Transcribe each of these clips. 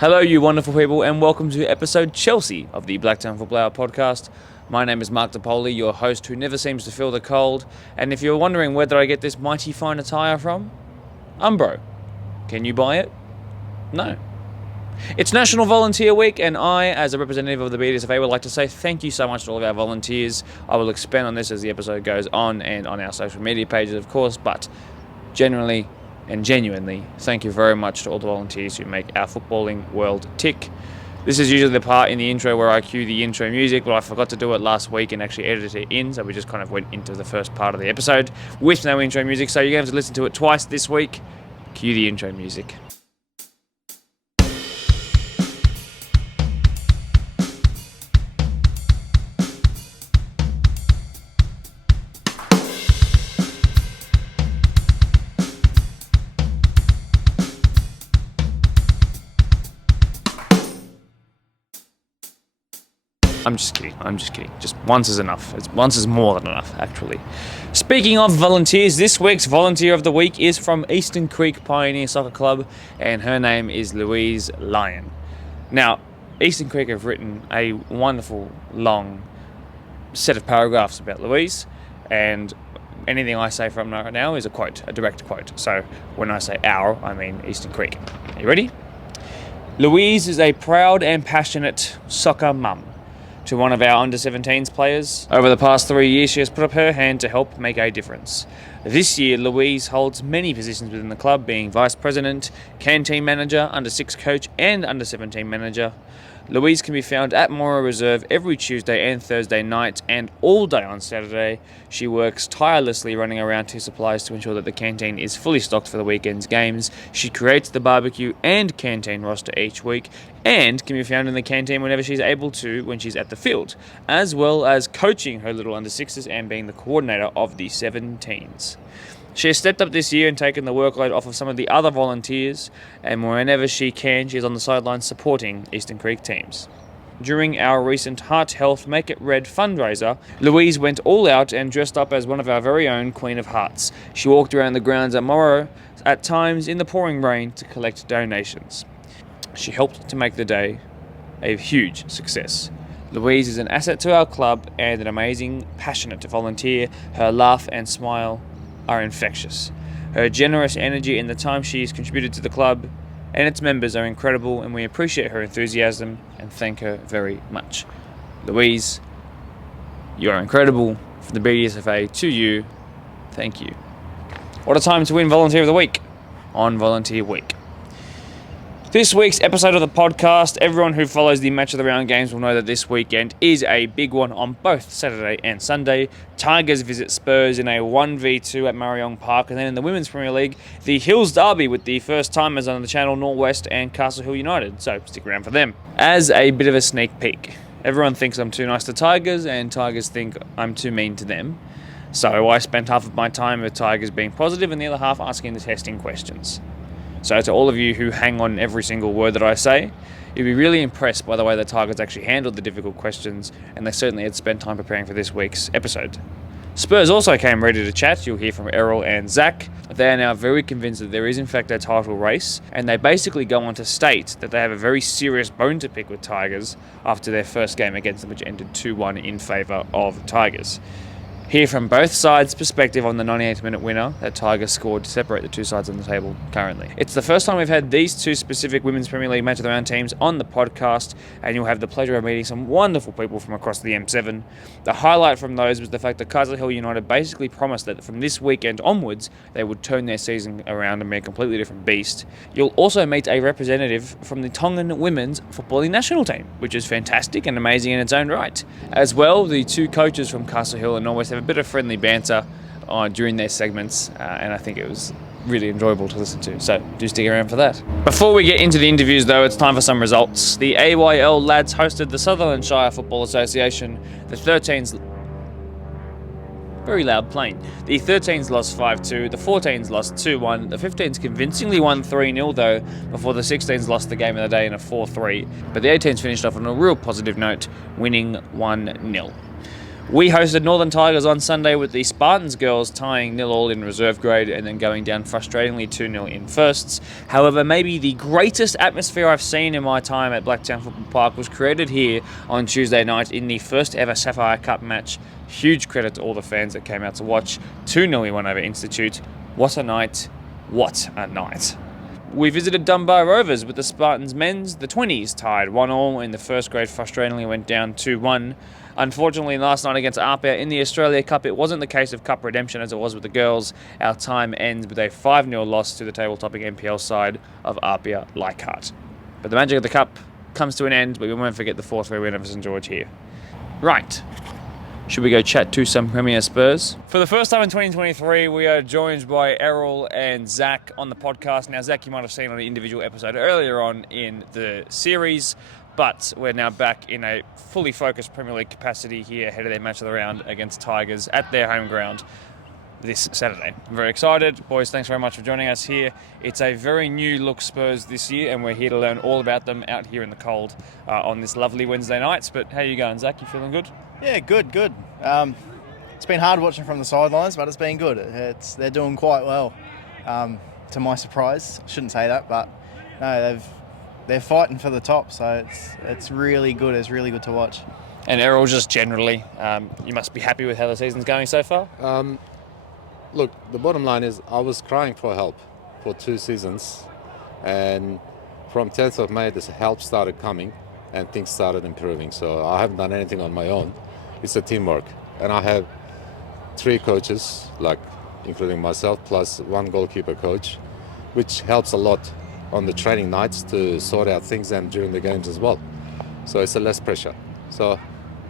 Hello, you wonderful people, and welcome to episode Chelsea of the Blacktown Football Hour podcast. My name is Mark DePoli, your host who never seems to feel the cold. And if you're wondering where did I get this mighty fine attire from, Umbro. Can you buy it? No. It's National Volunteer Week, and I, as a representative of the BFH, would like to say thank you so much to all of our volunteers. I will expand on this as the episode goes on and on our social media pages, of course, but generally and genuinely, thank you very much to all the volunteers who make our footballing world tick. This is usually the part in the intro where I cue the intro music, but I forgot to do it last week and actually edit it in, so we just kind of went into the first part of the episode with no intro music, so you're going to have to listen to it twice this week. Cue the intro music. I'm just kidding. Just once is enough. Once is more than enough, actually. Speaking of volunteers, this week's Volunteer of the Week is from Eastern Creek Pioneer Soccer Club, and her name is Louise Lyon. Now, Eastern Creek have written a wonderful, long set of paragraphs about Louise, and anything I say from right now is a quote, a direct quote. So when I say our, I mean Eastern Creek. Are you ready? Louise is a proud and passionate soccer mum to one of our under-17s players. Over the past 3 years, she has put up her hand to help make a difference. This year, Louise holds many positions within the club, being Vice President, Canteen Manager, Under-6 Coach and Under-17 Manager. Louise can be found at Mora Reserve every Tuesday and Thursday night, and all day on Saturday. She works tirelessly running around to supplies to ensure that the canteen is fully stocked for the weekend's games. She creates the barbecue and canteen roster each week, and can be found in the canteen whenever she's able to when she's at the field, as well as coaching her little under-6s and being the coordinator of the 17s. She has stepped up this year and taken the workload off of some of the other volunteers, and whenever she can, she is on the sidelines supporting Eastern Creek teams. During our recent Heart Health Make It Red fundraiser, Louise went all out and dressed up as one of our very own Queen of Hearts. She walked around the grounds at Morrow, at times in the pouring rain, to collect donations. She helped to make the day a huge success. Louise is an asset to our club and an amazing, passionate volunteer. Her laugh and smile are infectious. Her generous energy and the time she has contributed to the club and its members are incredible, and we appreciate her enthusiasm and thank her very much. Louise, you are incredible. From the BDSFA to you, thank you. What a time to win Volunteer of the Week on Volunteer Week. This week's episode of the podcast, everyone who follows the Match of the Round games will know that this weekend is a big one on both Saturday and Sunday. Tigers visit Spurs in a 1v2 at Marriong Park, and then in the Women's Premier League, the Hills Derby with the first timers on the channel, Northwest and Castle Hill United, so stick around for them. As a bit of a sneak peek, everyone thinks I'm too nice to Tigers, and Tigers think I'm too mean to them. So I spent half of my time with Tigers being positive and the other half asking the testing questions. So to all of you who hang on every single word that I say, you'll be really impressed by the way the Tigers actually handled the difficult questions, and they certainly had spent time preparing for this week's episode. Spurs also came ready to chat. You'll hear from Errol and Zach. They are now very convinced that there is in fact a title race, and they basically go on to state that they have a very serious bone to pick with Tigers after their first game against them, which ended 2-1 in favour of Tigers. Hear from both sides' perspective on the 98-minute winner that Tigers scored to separate the two sides on the table currently. It's the first time we've had these two specific Women's Premier League Match of the Round teams on the podcast, and you'll have the pleasure of meeting some wonderful people from across the M7. The highlight from those was the fact that Castle Hill United basically promised that from this weekend onwards, they would turn their season around and be a completely different beast. You'll also meet a representative from the Tongan Women's Footballing National Team, which is fantastic and amazing in its own right. As well, the two coaches from Castle Hill and Norwest have a bit of friendly banter during their segments, and I think it was really enjoyable to listen to, so do stick around for that. Before we get into the interviews though, it's time for some results. The AYL lads hosted the Sutherland Shire Football Association. The 13s... Very loud plane. The 13s lost 5-2, the 14s lost 2-1, the 15s convincingly won 3-0 though, before the 16s lost the game of the day in a 4-3, but the 18s finished off on a real positive note, winning 1-0. We hosted Northern Tigers on Sunday with the Spartans girls tying 0-0 in reserve grade and then going down frustratingly 2-0 in firsts. However, maybe the greatest atmosphere I've seen in my time at Blacktown Football Park was created here on Tuesday night in the first ever Sapphire Cup match. Huge credit to all the fans that came out to watch. 2-0 we won over Institute. What a night. What a night. We visited Dunbar Rovers with the Spartans men's. The 20s tied 1-1 in the first grade, frustratingly went down 2-1. Unfortunately, last night against Apia in the Australia Cup, it wasn't the case of cup redemption as it was with the girls. Our time ends with a 5-0 loss to the table-topping NPL side of Apia Leichhardt. But the magic of the cup comes to an end, but we won't forget the 4-3 win over St George here. Right. Should we go chat to some Premier Spurs? For the first time in 2023, we are joined by Errol and Zach on the podcast. Now, Zach, you might have seen on an individual episode earlier on in the series, but we're now back in a fully focused Premier League capacity here ahead of their match of the round against Tigers at their home ground this Saturday. I'm very excited. Boys, thanks very much for joining us here. It's a very new look Spurs this year, and we're here to learn all about them out here in the cold on this lovely Wednesday night. But how are you going, Zach? You feeling good? Yeah, good. It's been hard watching from the sidelines, but it's been good. They're doing quite well, to my surprise. I shouldn't say that, but no, they're fighting for the top, so it's really good. It's really good to watch. And Errol, just generally, you must be happy with how the season's going so far? Look, the bottom line is I was crying for help for 2 seasons, and from 10th of May, this help started coming and things started improving. So I haven't done anything on my own. It's a teamwork. And I have 3 coaches, including myself, plus 1 goalkeeper coach, which helps a lot on the training nights to sort out things and during the games as well. So it's a less pressure. So,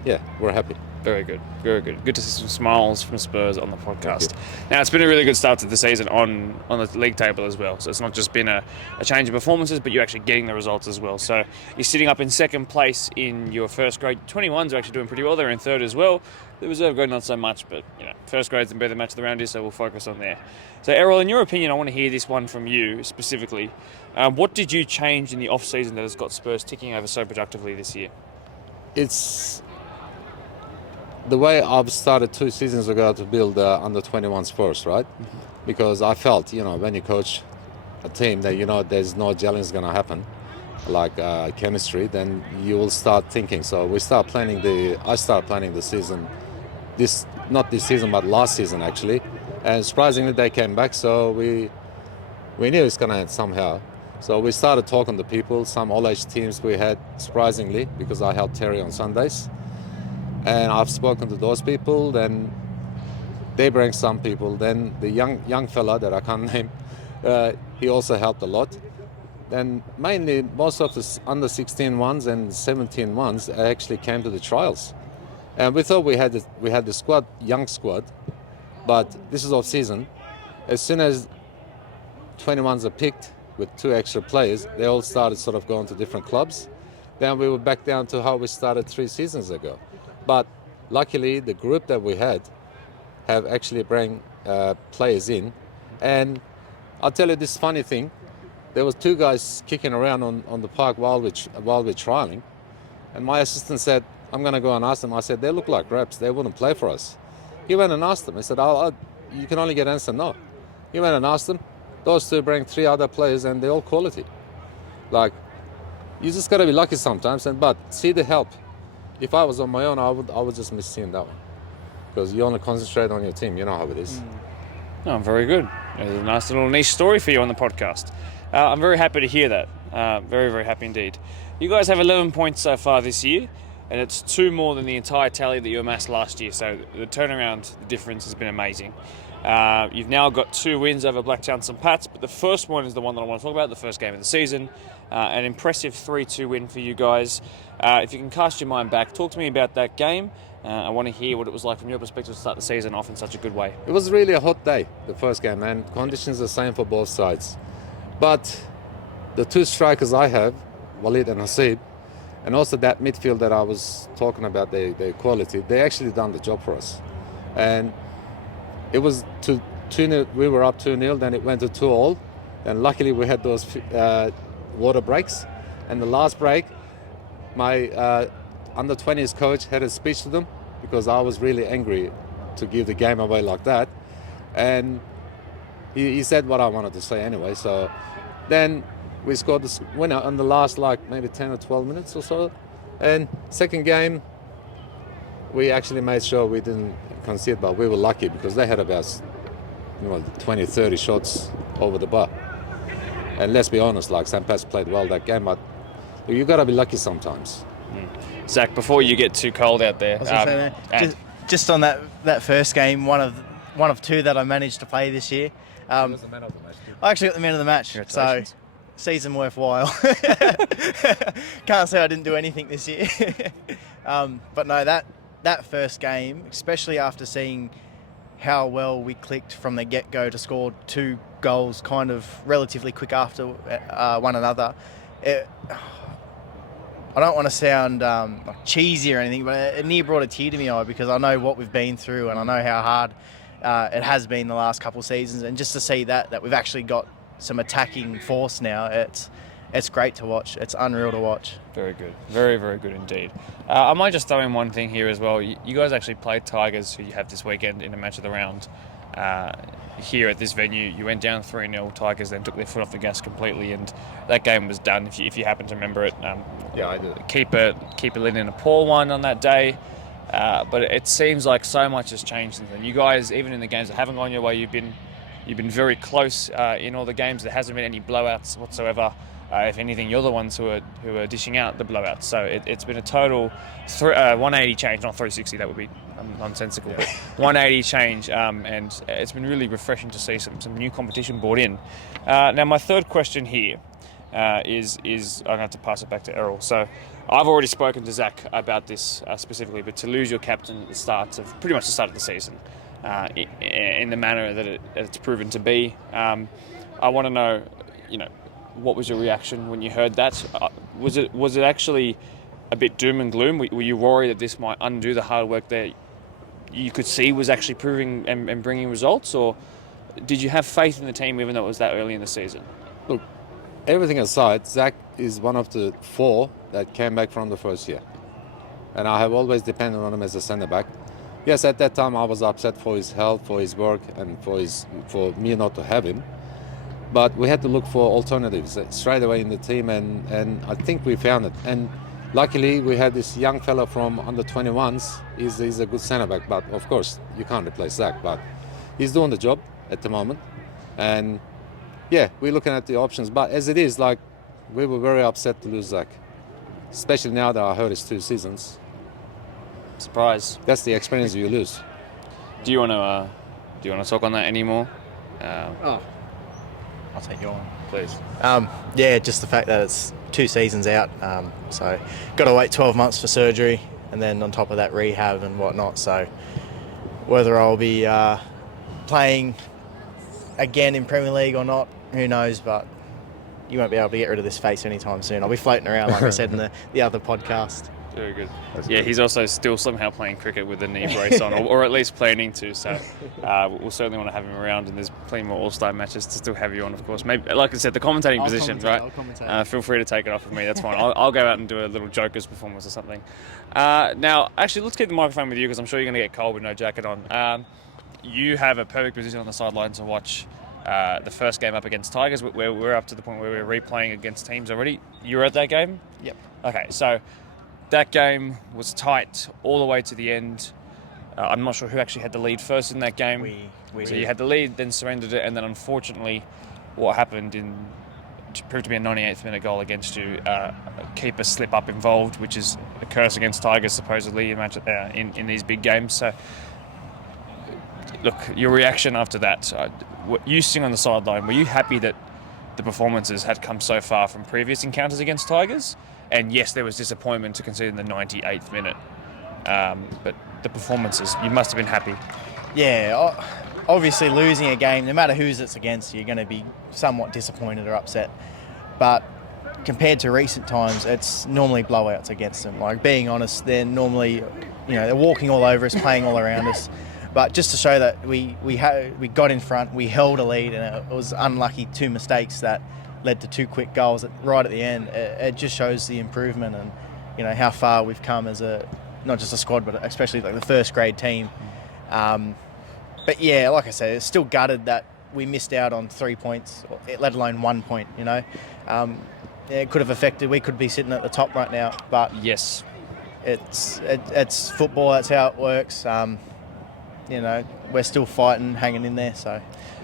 yeah, we're happy. Very good, very good. Good to see some smiles from Spurs on the podcast. Now, it's been a really good start to the season on the league table as well. So it's not just been a change in performances, but you're actually getting the results as well. So you're sitting up in second place in your first grade. 21s are actually doing pretty well. They're in third as well. The reserve grade not so much, but first grade's the match of the round here, so we'll focus on there. So Errol, in your opinion, I want to hear this one from you specifically. What did you change in the off-season that has got Spurs ticking over so productively this year? It's the way I've started 2 seasons ago to build under 21s first, right? Mm-hmm. Because I felt, when you coach a team that there's no gelling going to happen, like chemistry, then you will start thinking. So I started planning the season, not this season, but last season actually. And surprisingly, they came back. So we knew it's going to end somehow. So we started talking to people, some all-age teams we had, surprisingly, because I helped Terry on Sundays. And I've spoken to those people, then they bring some people. Then the young fella that I can't name, he also helped a lot. Then mainly most of the under 16 ones and 17 ones actually came to the trials. And we thought we had the squad, young squad, but this is off season. As soon as 21s are picked with 2 extra players, they all started sort of going to different clubs. Then we were back down to how we started 3 seasons ago. But luckily, the group that we have actually bring players in. And I'll tell you this funny thing. There was 2 guys kicking around on the park while we're trialing. And my assistant said, I'm going to go and ask them. I said, they look like reps. They wouldn't play for us. He went and asked them. He said, you can only get answer no. He went and asked them. Those 2 bring 3 other players and they're all quality. You just got to be lucky sometimes. But see the help. If I was on my own, I would just miss seeing that one. Because you only concentrate on your team. You know how it is. Oh, very good. There's a nice little niche story for you on the podcast. I'm very happy to hear that. Very, very happy indeed. You guys have 11 points so far this year, and it's 2 more than the entire tally that you amassed last year. So the turnaround difference has been amazing. You've now got 2 wins over Blacktown St Pat's, but the first one is the one that I want to talk about, the first game of the season. An impressive 3-2 win for you guys. If you can cast your mind back, talk to me about that game. I want to hear what it was like from your perspective to start the season off in such a good way. It was really a hot day, the first game, and conditions are the same for both sides. But the 2 strikers I have, Walid and Hasib, and also that midfield that I was talking about, their quality, they actually done the job for us. And it was 2-0, we were up 2-0, then it went to 2-2, and luckily we had those water breaks. And the last break, my under-20s coach had a speech to them, because I was really angry to give the game away like that. And he said what I wanted to say anyway. So then we scored this winner on the last maybe 10 or 12 minutes or so. And second game, we actually made sure we didn't concede, but we were lucky because they had about 20, 30 shots over the bar. And let's be honest, St. Pat's played well that game, but you got to be lucky sometimes. Zach, before you get too cold out there, just on that first game, one of two that I managed to play this year. He was the man of the match. I actually got the man of the match, so season worthwhile. Can't say I didn't do anything this year. But no, that first game, especially after seeing how well we clicked from the get-go to score 2 goals kind of relatively quick after one another. I don't want to sound cheesy or anything, but it near brought a tear to my eye because I know what we've been through and I know how hard it has been the last couple of seasons. And just to see that we've actually got some attacking force now, it's great to watch. It's unreal to watch. Very good. Very, very good indeed. I might just throw in one thing here as well. You guys actually played Tigers, who you have this weekend in a match of the round. Here at this venue, you went down 3-0. Tigers then took their foot off the gas completely, and that game was done. If you happen to remember it, yeah, I do. Keeper let in a poor one on that day, but it seems like so much has changed since then. You guys, even in the games that haven't gone your way, you've been very close in all the games. There hasn't been any blowouts whatsoever. If anything, you're the ones who are dishing out the blowouts. So it's been a total 180 change, not 360. That would be nonsensical, but 180 change, and it's been really refreshing to see some new competition brought in. Now, my third question here is I'm going to have to pass it back to Errol. So I've already spoken to Zach about this specifically, but to lose your captain at the start of the season, in the manner that it's proven to be, I want to know, what was your reaction when you heard that? Was it actually a bit doom and gloom? Were you worried that this might undo the hard work that you could see was actually proving and bringing results, or did you have faith in the team even though it was that early in the season? Look, everything aside, Zach is one of the 4 that came back from the first year, and I have always depended on him as a centre back. Yes, at that time I was upset for his health, for his work, and for me not to have him. But we had to look for alternatives straight away in the team, and I think we found it. And luckily, we had this young fella from under 21s. He's a good centre back, but of course you can't replace Zach. But he's doing the job at the moment, and yeah, we're looking at the options. But as it is, we were very upset to lose Zach, especially now that I heard it's 2 seasons. Surprise. That's the experience you lose. Do you want to talk on that anymore? I'll take your one. Please. Yeah, just the fact that it's 2 seasons out, so got to wait 12 months for surgery, and then on top of that rehab and whatnot. So whether I'll be playing again in Premier League or not, who knows? But you won't be able to get rid of this face anytime soon. I'll be floating around, like I said in the other podcast. Very good. Yeah, he's also still somehow playing cricket with a knee brace on, or at least planning to. So we'll certainly want to have him around, and there's plenty more All-Star matches to still have you on, of course. Maybe, like I said, the commentating position, right? I'll commentate. Feel free to take it off of me. That's fine. I'll go out and do a little Joker's performance or something. Now, actually, let's keep the microphone with you because I'm sure you're going to get cold with no jacket on. You have a perfect position on the sideline to watch the first game up against Tigers, where we're up to the point where we're replaying against teams already. You were at that game? Yep. Okay, so that game was tight all the way to the end. I'm not sure who actually had the lead first in that game. We so you had the lead, then surrendered it, and then unfortunately what happened proved to be a 98th minute goal against you. Keeper slip up involved, which is a curse against Tigers supposedly in these big games. So look, your reaction after that, you sitting on the sideline, were you happy that the performances had come so far from previous encounters against Tigers? And yes, there was disappointment to concede in the 98th minute. But the performances, you must have been happy. Yeah, obviously losing a game, no matter who's it's against, you're going to be somewhat disappointed or upset. But compared to recent times, it's normally blowouts against them. Like, being honest, they're normally, they're walking all over us, playing all around us. But just to show that we got in front, we held a lead, and it was unlucky 2 mistakes that led to 2 quick goals right at the end. It just shows the improvement and how far we've come as a not just a squad, but especially like the first grade team. But yeah, like I said, it's still gutted that we missed out on 3 points, let alone 1 point. It could have affected. We could be sitting at the top right now, but Yes. it's football. That's how it works. We're still fighting, hanging in there. So.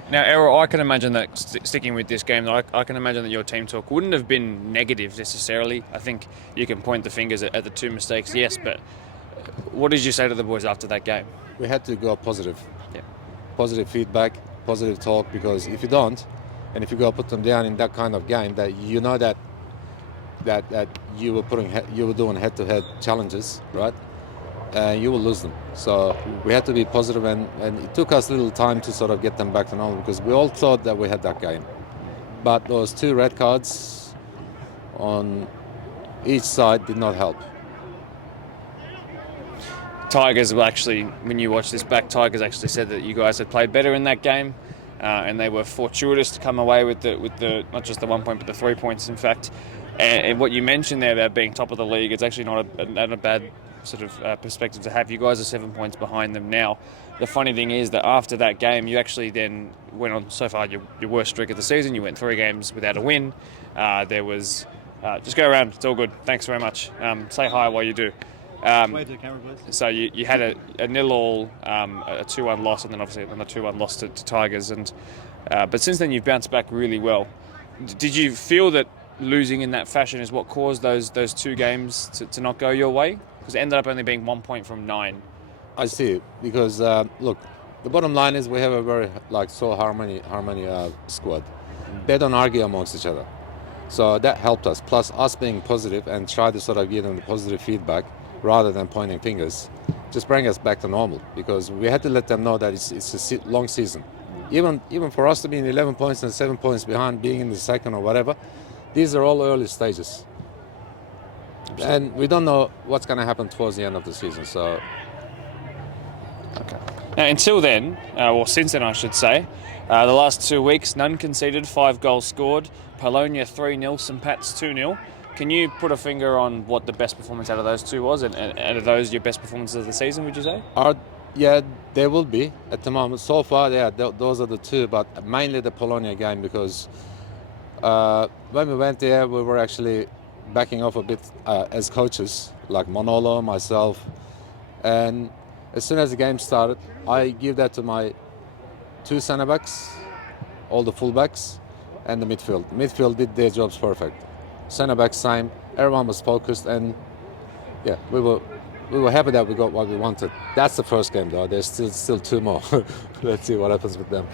Now, Errol, I can imagine that sticking with this game, I can imagine that your team talk wouldn't have been negative necessarily. I think you can point the fingers at the 2 mistakes, yes, but what did you say to the boys after that game? We had to go positive. Yeah. Positive feedback, positive talk, because if you don't, and if you go put them down in that kind of game, that you know that you were doing head-to-head challenges, right? You will lose them. So we had to be positive, and it took us a little time to sort of get them back to normal, because we all thought that we had that game. But those 2 red cards on each side did not help. Tigers will actually, when you watch this back, Tigers actually said that you guys had played better in that game, and they were fortuitous to come away with the not just the 1 point but the 3 points, in fact. And what you mentioned there about being top of the league, it's actually not a bad sort of perspective to have. You guys are 7 points behind them now. The funny thing is that after that game, you actually then went on so far your worst streak of the season. You went 3 games without a win. There was just go around. It's all good. Thanks very much. Say hi while you do. Wave to the camera, please. So you had a 0-0, a 2-1 loss, and then obviously another 2-1 loss to Tigers. And but since then you've bounced back really well. Did you feel that losing in that fashion is what caused those 2 games to not go your way? Because it ended up only being 1 point from 9. I see, because look, the bottom line is we have a very harmony squad. They don't argue amongst each other, so that helped us. Plus us being positive and try to sort of give them the positive feedback rather than pointing fingers, just bring us back to normal, because we had to let them know that it's a long season. Even for us to be in 11 points and 7 points behind, being in the second or whatever, these are all early stages. Absolutely. And we don't know what's going to happen towards the end of the season. So, okay. Now, until then, or since then, I should say, the last 2 weeks, none conceded, 5 goals scored. Polonia 3-0, St. Pat's 2-0. Can you put a finger on what the best performance out of those 2 was, and are those your best performances of the season? Would you say? Yeah, they will be at the moment. So far, yeah, those are the 2, but mainly the Polonia game, because when we went there, we were actually backing off a bit as coaches, like Manolo, myself, and as soon as the game started, I give that to my 2 centre backs, all the full backs, and the midfield. Midfield did their jobs perfect. Centre backs same. Everyone was focused, and yeah, we were happy that we got what we wanted. That's the first game, though. There's still 2 more. Let's see what happens with them.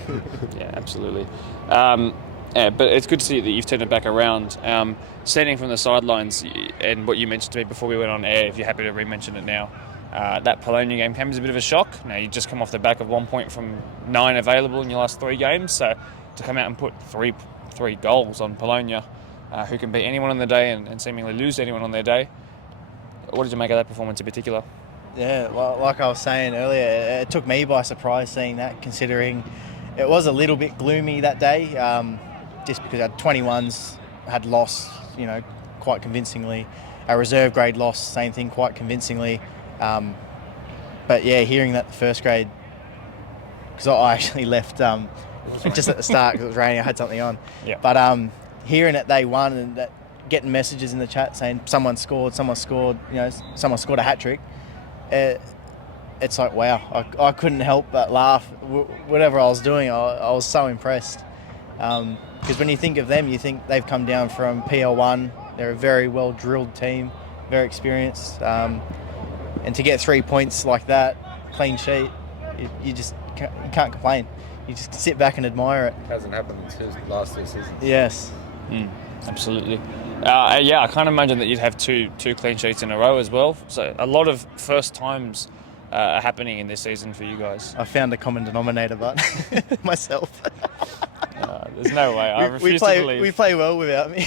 Yeah, absolutely. But it's good to see that you've turned it back around. Standing from the sidelines, and what you mentioned to me before we went on air, if you're happy to re-mention it now, that Polonia game came as a bit of a shock. Now, you just come off the back of 1 point from 9 available in your last 3 games, so to come out and put three goals on Polonia, who can beat anyone on the day and seemingly lose to anyone on their day, what did you make of that performance in particular? Yeah, like I was saying earlier, it took me by surprise seeing that, considering it was a little bit gloomy that day, just because our 21s had lost, quite convincingly. Our reserve grade lost, same thing, quite convincingly. But yeah, hearing that the first grade, because I actually left just at the start because it was raining, I had something on. Yeah. But hearing that they won and that, getting messages in the chat saying someone scored, someone scored a hat-trick, it's like, wow, I couldn't help but laugh. Whatever I was doing, I was so impressed. Because when you think of them, you think they've come down from PL1. They're a very well-drilled team, very experienced. And to get 3 points like that, clean sheet, you can't complain. You just sit back and admire it. It hasn't happened in the last 2 seasons. Yes. Absolutely. I can't imagine that you'd have two clean sheets in a row as well. So a lot of first times are happening in this season for you guys. I found a common denominator, but myself. There's no way. I refuse to believe. We play well without me.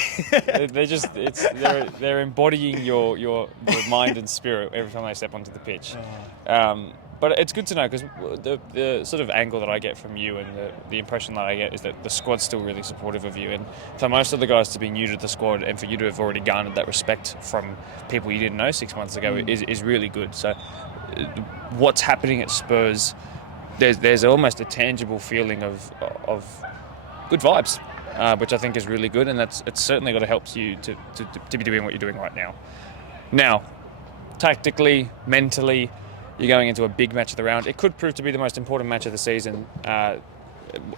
They're embodying your mind and spirit every time they step onto the pitch. But it's good to know because the sort of angle that I get from you and the impression that I get is that the squad's still really supportive of you. And for most of the guys to be new to the squad and for you to have already garnered that respect from people you didn't know 6 months ago is really good. So what's happening at Spurs, there's almost a tangible feeling of good vibes, which I think is really good. And it's certainly got to help you to be doing what you're doing right now. Now, tactically, mentally, you're going into a big match of the round. It could prove to be the most important match of the season,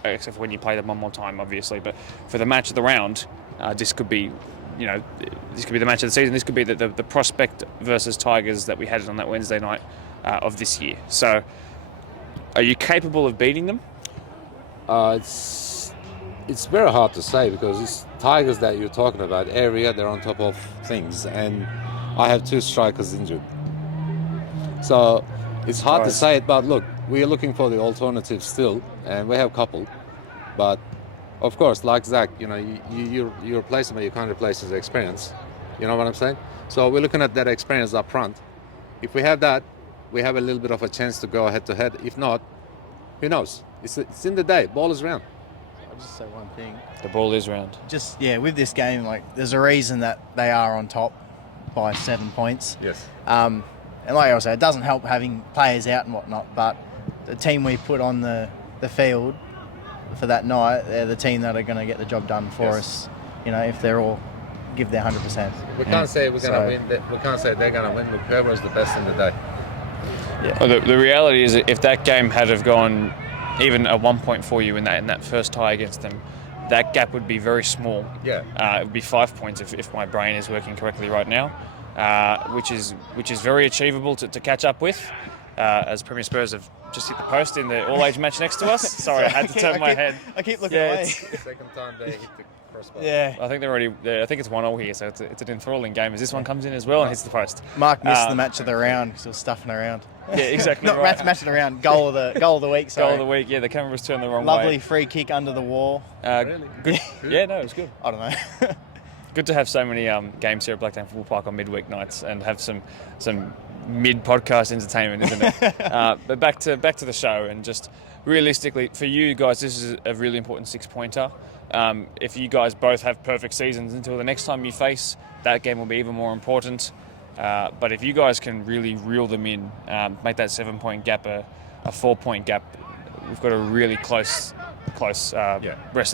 except for when you play them one more time, obviously. But for the match of the round, this could be, this could be the match of the season. This could be the Prospect versus Tigers that we had on that Wednesday night of this year. So, are you capable of beating them? It's very hard to say because it's Tigers that you're talking about. Every year they're on top of things, and I have 2 strikers injured. So it's hard to say it, but look, we are looking for the alternative still, and we have a couple. But of course, like Zach, you replace him, but you can't replace his experience. You know what I'm saying? So we're looking at that experience up front. If we have that, we have a little bit of a chance to go head to head. If not, who knows? It's in the day. Ball is round. I'll just say one thing. The ball is round. Just, with this game, there's a reason that they are on top by 7 points. Yes. And like I said, it doesn't help having players out and whatnot, but the team we put on the field for that night, they're the team that are going to get the job done for us, if they're all give their 100%. We can't say we're going to win. We can't say they're going to win. Whoever is the best in the day. Yeah. Well, the reality is that if that game had have gone even a 1 point for you in that first tie against them, that gap would be very small. Yeah. It would be 5 points if my brain is working correctly right now. Which is very achievable to catch up with, as Premier Spurs have just hit the post in the all-age match next to us. Sorry, I had to turn my head. I keep looking away. Second time they hit the crossbar. Yeah. I think I think it's 1-1 here, so it's an enthralling game as this one comes in as well and hits the post. Mark missed the match of the round because he was stuffing around. Yeah, exactly. Not right. match of the round. Goal of the week. Sorry. Goal of the week. Yeah, the camera was turned the wrong way. Lovely free kick under the wall. Really? Good. Yeah, no, it was good. I don't know. Good to have so many games here at Blacktown Football Park on midweek nights and have some mid-podcast entertainment, isn't it? But back to the show, and just realistically, for you guys, this is a really important 6-pointer. If you guys both have perfect seasons until the next time you face, that game will be even more important. But if you guys can really reel them in, make that 7-point gap a 4-point gap, we've got a really close rest of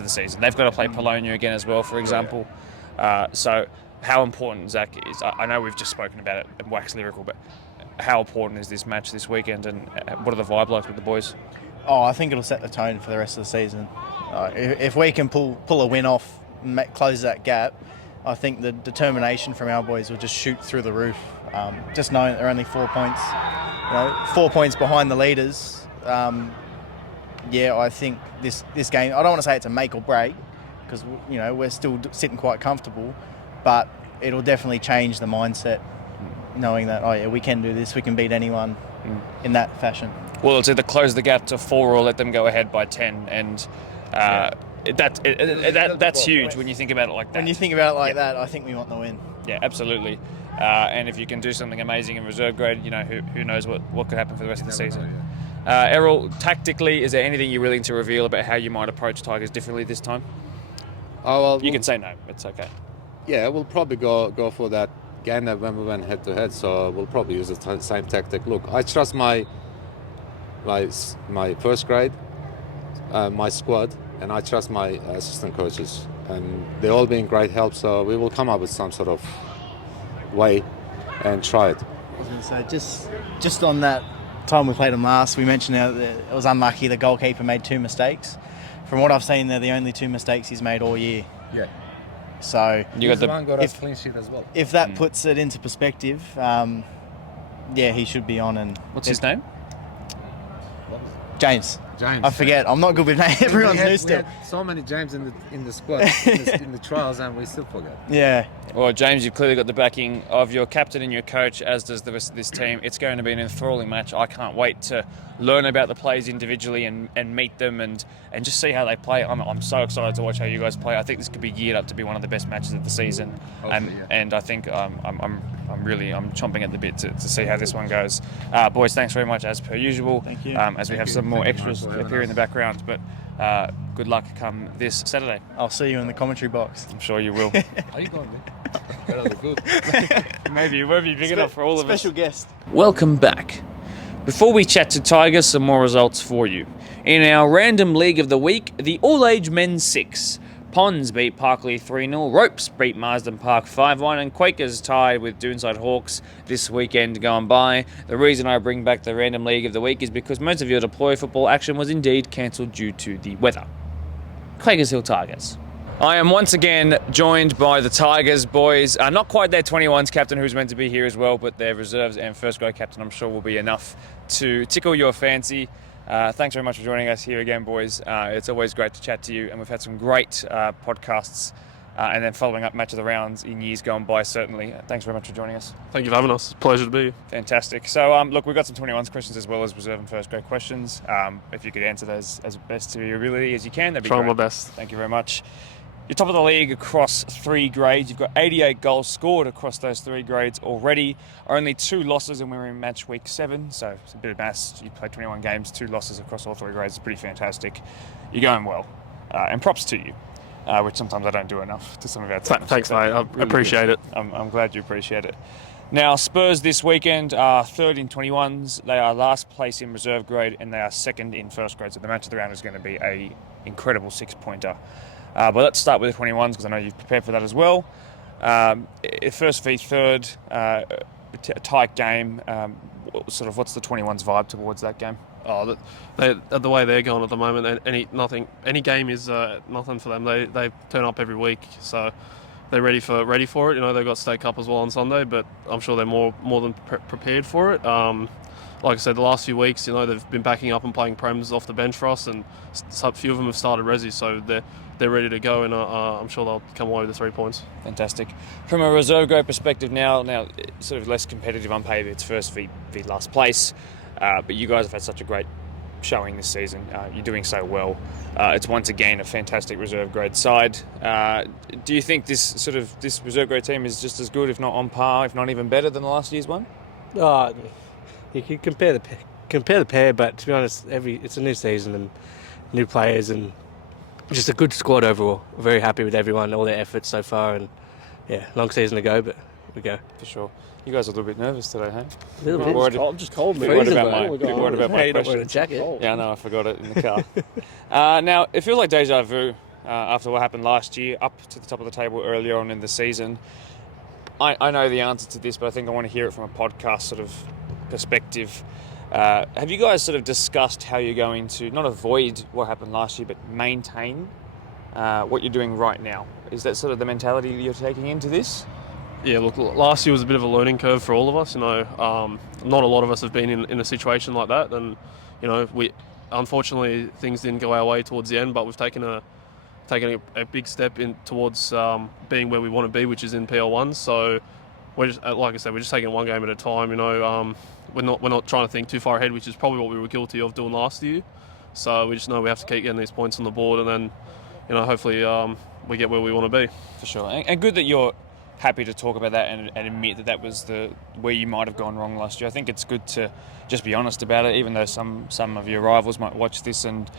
the season. They've got to play Polonia again as well, for example. So how important, Zach, is, I know we've just spoken about it and waxed lyrical, but how important is this match this weekend, and what are the vibe like with the boys? Oh, I think it'll set the tone for the rest of the season. If we can pull a win off and close that gap, I think the determination from our boys will just shoot through the roof. Just knowing that they're only 4 points, 4 points behind the leaders. I think this game, I don't want to say it's a make or break, because we're still sitting quite comfortable, but it'll definitely change the mindset, knowing that we can do this, we can beat anyone in that fashion. Well, it's either close the gap to 4 or let them go ahead by 10, and that's huge when you think about it like that. When you think about it like that, I think we want the win. Yeah, absolutely. And if you can do something amazing in reserve grade, who knows what could happen for the rest of the season. Errol, tactically, is there anything you're willing to reveal about how you might approach Tigers differently this time? Oh, well, you can say no. It's okay. Yeah, we'll probably go for that game that when we went head to head. So we'll probably use the same tactic. Look, I trust my first grade, my squad, and I trust my assistant coaches, and they're all being great help. So we will come up with some sort of way and try it. I was going to say, just on that time we played them last, we mentioned that it was unlucky. The goalkeeper made 2 mistakes. From what I've seen, they're the only 2 mistakes he's made all year. Yeah. So you got a clean sheet as well. If that puts it into perspective, he should be on. And what's his name? James. I forget. I'm not good with names. Everyone's new still. We had so many James in the squad in the trials, and we still forget. Yeah. Well, James, you've clearly got the backing of your captain and your coach, as does the rest of this team. It's going to be an enthralling match. I can't wait to learn about the players individually and meet them and just see how they play. I'm so excited to watch how you guys play. I think this could be geared up to be one of the best matches of the season. And I think I'm I'm chomping at the bit to see how this one goes. Boys, thanks very much as per usual. Thank you. As we have some more extras appear in the background, but good luck come this Saturday. I'll see you in the commentary box. I'm sure you will. How you going, man? Better than good. Maybe it won't be big enough for all of us. Special guest. Welcome back. Before we chat to Tigers, some more results for you. In our random league of the week, the all-age men's 6. Ponds beat Parkley 3-0, Ropes beat Marsden Park 5-1, and Quakers tied with Doonside Hawks this weekend gone by. The reason I bring back the random league of the week is because most of your deploy football action was indeed cancelled due to the weather. Quakers Hill Tigers. I am once again joined by the Tigers boys. Not quite their 21s captain, who's meant to be here as well, but their reserves and first grade captain I'm sure will be enough to tickle your fancy. Thanks very much for joining us here again, boys. It's always great to chat to you, and we've had some great podcasts and then following up match of the rounds in years gone by, certainly. Thanks very much for joining us. Thank you for having us. It's a pleasure to be here. Fantastic. So, look, we've got some 21s questions as well as reserve and first grade questions. If you could answer those as best to your ability as you can, that'd be Trying great. my best. Thank you very much. You're top of the league across 3 grades. You've got 88 goals scored across those 3 grades already. Only 2 losses, and we're in match week 7, so it's a bit of maths. You played 21 games, 2 losses across all 3 grades. It's pretty fantastic. You're going well, and props to you, which sometimes I don't do enough to some of our teams. Thanks, mate. I appreciate it. I'm glad you appreciate it. Now, Spurs this weekend are 3rd in 21s. They are last place in reserve grade, and they are 2nd in first grade. So the match of the round is going to be a incredible 6-pointer. But let's start with the 21s because I know you've prepared for that as well. First v third, tight game. What's the 21s vibe towards that game? Oh, the way they're going at the moment, any game is nothing for them. They turn up every week, so they're ready for it. You know, they've got State Cup as well on Sunday, but I'm sure they're more than prepared for it. Like I said, the last few weeks, you know, they've been backing up and playing prems off the bench for us, and a few of them have started resi, so they're ready to go, and I'm sure they'll come away with the 3 points. Fantastic. From a reserve grade perspective now it's sort of less competitive on paper. It's first v last place, but you guys have had such a great showing this season. You're doing so well. It's once again a fantastic reserve grade side. Do you think this reserve grade team is just as good, if not on par, if not even better than the last year's one? You can compare the pair, but to be honest, it's a new season and new players and just a good squad overall. We're very happy with everyone, all their efforts so far, and yeah, long season to go, but here we go. For sure. You guys are a little bit nervous today, hey? A little bit. I'm just cold, man. Worried about my Hey, don't wear a questions. jacket. Yeah, I know, I forgot it in the car. Now, it feels like deja vu after what happened last year, up to the top of the table earlier on in the season. I know the answer to this, but I think I want to hear it from a podcast sort of perspective. Have you guys sort of discussed how you're going to not avoid what happened last year, but maintain what you're doing right now? Is that sort of the mentality you're taking into this? Yeah, look, last year was a bit of a learning curve for all of us. You know, not a lot of us have been in a situation like that, and you know, unfortunately things didn't go our way towards the end, but we've taken a big step in towards being where we want to be, which is in PL1. So we're just, like I said, we're just taking it one game at a time. You know, we're not trying to think too far ahead, which is probably what we were guilty of doing last year. So we just know we have to keep getting these points on the board, and then, you know, hopefully we get where we want to be. For sure, and good that you're happy to talk about that and admit that was where you might have gone wrong last year. I think it's good to just be honest about it, even though some of your rivals might watch this and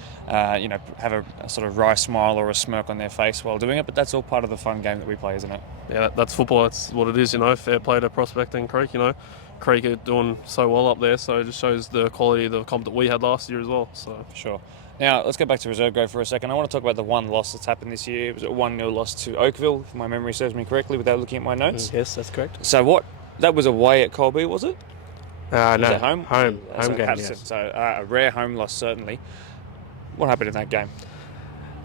you know, have a sort of wry smile or a smirk on their face while doing it. But that's all part of the fun game that we play, isn't it? Yeah, that's football. That's what it is. You know, fair play to Prospect and Creek. You know, Creek are doing so well up there, so it just shows the quality of the comp that we had last year as well. So for sure. Now, let's go back to reserve grade for a second. I want to talk about the one loss that's happened this year. It was a 1-0 loss to Oakville, if my memory serves me correctly, without looking at my notes. Yes, that's correct. So that was away at Colby, was it? No. Was it home? Home game, Patterson. yes. So a rare home loss, certainly. What happened in that game?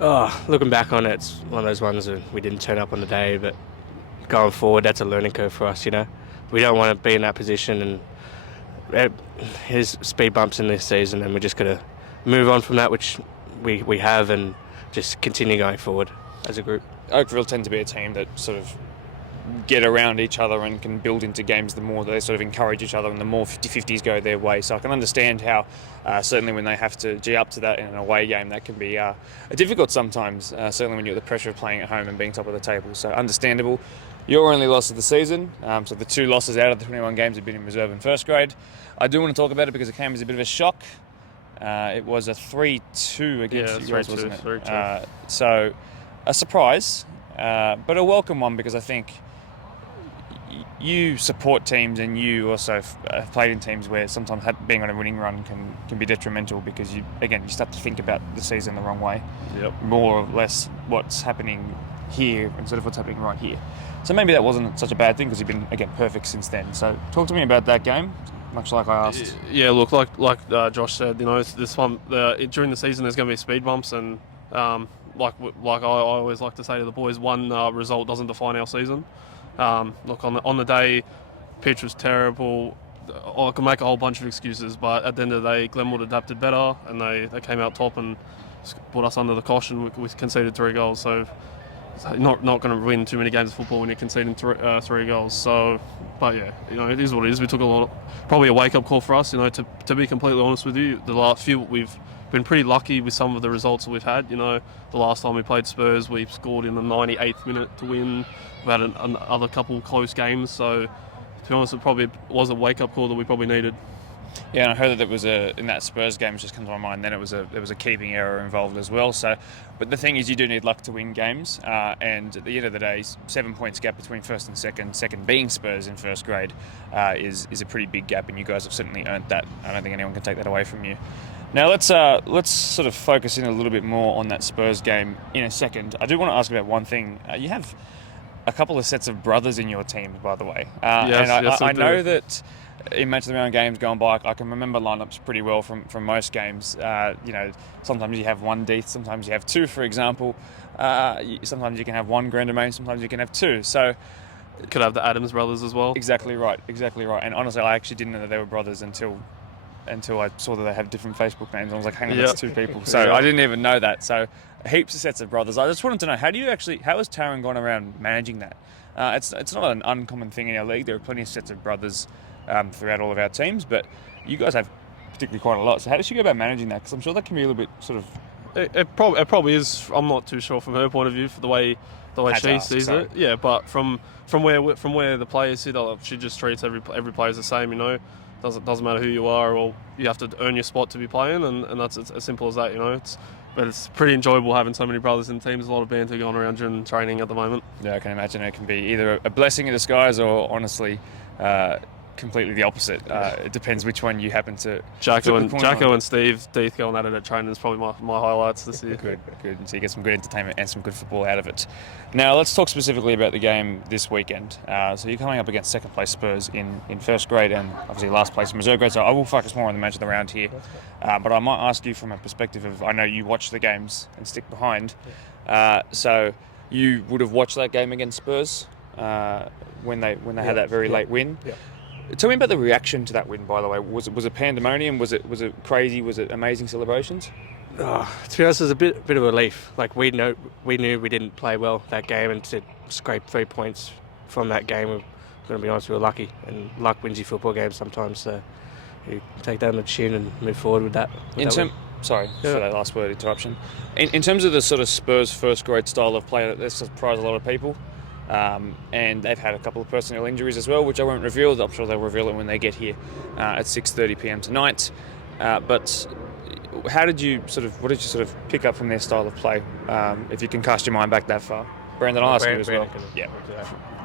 Oh, looking back on it, it's one of those ones that we didn't turn up on the day, but going forward, that's a learning curve for us, you know. We don't want to be in that position, and there's speed bumps in this season, and we're just going to move on from that, which we have, and just continue going forward as a group. Oakville tend to be a team that sort of get around each other and can build into games the more they sort of encourage each other and the more 50-50s go their way. So I can understand how certainly when they have to G up to that in an away game, that can be difficult sometimes, certainly when you're at the pressure of playing at home and being top of the table. So understandable. your only loss of the season. So the 2 losses out of the 21 games have been in reserve and first grade. I do want to talk about it because it came as a bit of a shock. It was a 3-2 against you guys, wasn't it? 3-2. So a surprise, but a welcome one, because I think you support teams and you also have played in teams where sometimes being on a winning run can be detrimental, because you start to think about the season the wrong way. Yep. More or less what's happening here instead of what's happening right here. So maybe that wasn't such a bad thing, because you've been, again, perfect since then. So talk to me about that game, much like I asked. Yeah, look, like Josh said, this one during the season there's going to be speed bumps, and like I always like to say to the boys, one result doesn't define our season. Look, on the day, pitch was terrible. I can make a whole bunch of excuses, but at the end of the day, Glenwood adapted better, and they came out top and put us under the caution. We conceded 3 goals, so not going to win too many games of football when you're conceding 3 goals. So, but yeah, it is what it is. We took probably a wake up call for us. To be completely honest with you, the last few we've been pretty lucky with some of the results that we've had. The last time we played Spurs, we scored in the 98th minute to win. We've had another couple close games, so to be honest, it probably was a wake-up call that we probably needed. Yeah, and I heard that in that Spurs game, which just comes to my mind, then there was a keeping error involved as well. So, but the thing is, you do need luck to win games, and at the end of the day, 7 points gap between first and second being Spurs in first grade, is a pretty big gap, and you guys have certainly earned that. I don't think anyone can take that away from you. Now let's sort of focus in a little bit more on that Spurs game in a second. I do want to ask about one thing. You have a couple of sets of brothers in your team, by the way. Yes, I know that in match of the round games going by, I can remember lineups pretty well from most games. Sometimes you have 1 Deeth, sometimes you have 2, for example. Sometimes you can have 1 Grand Domain, sometimes you can have 2. So Could have the Adams brothers as well. Exactly right. And honestly, I actually didn't know that they were brothers until I saw that they have different Facebook names. I was like, hang on, that's 2 people. So I didn't even know that. So heaps of sets of brothers. I just wanted to know, how has Taron gone around managing that? It's not an uncommon thing in our league. There are plenty of sets of brothers throughout all of our teams, but you guys have particularly quite a lot. So how does she go about managing that? Because I'm sure that can be a little bit sort of... It probably is. I'm not too sure from her point of view for the way she sees it. Yeah, but from where the players sit, she just treats every player the same. Doesn't matter who you are, or you have to earn your spot to be playing, and that's as simple as that. But it's pretty enjoyable having so many brothers in teams. A lot of banter going around during training at the moment. Yeah, I can imagine it can be either a blessing in disguise or honestly completely the opposite. It depends which one you happen to... Jacko and Steve Deeth going at it at training is probably my highlights this year. Good. So you get some good entertainment and some good football out of it. Now let's talk specifically about the game this weekend. So you're coming up against second place Spurs in first grade, and obviously last place in reserve grade. So I will focus more on the match of the round here. But I might ask you from a perspective of, I know you watch the games and stick behind. So you would have watched that game against Spurs when they had that very late win. Yeah. Tell me about the reaction to that win, by the way. Was it pandemonium? Was it crazy? Was it amazing celebrations? To be honest, it was a bit of a relief. Like we knew we didn't play well that game, and to scrape 3 points from that game, we're going to be honest, we were lucky. And luck wins you football games sometimes. So you take that on the chin and move forward with that. Sorry for that last word interruption. In terms of the sort of Spurs first grade style of play, that surprised a lot of people. And they've had a couple of personnel injuries as well, which I won't reveal. I'm sure they'll reveal it when they get here at 6:30 p.m. tonight. But what did you sort of pick up from their style of play? If you can cast your mind back that far, Brandon, I'll ask you as well. Yeah.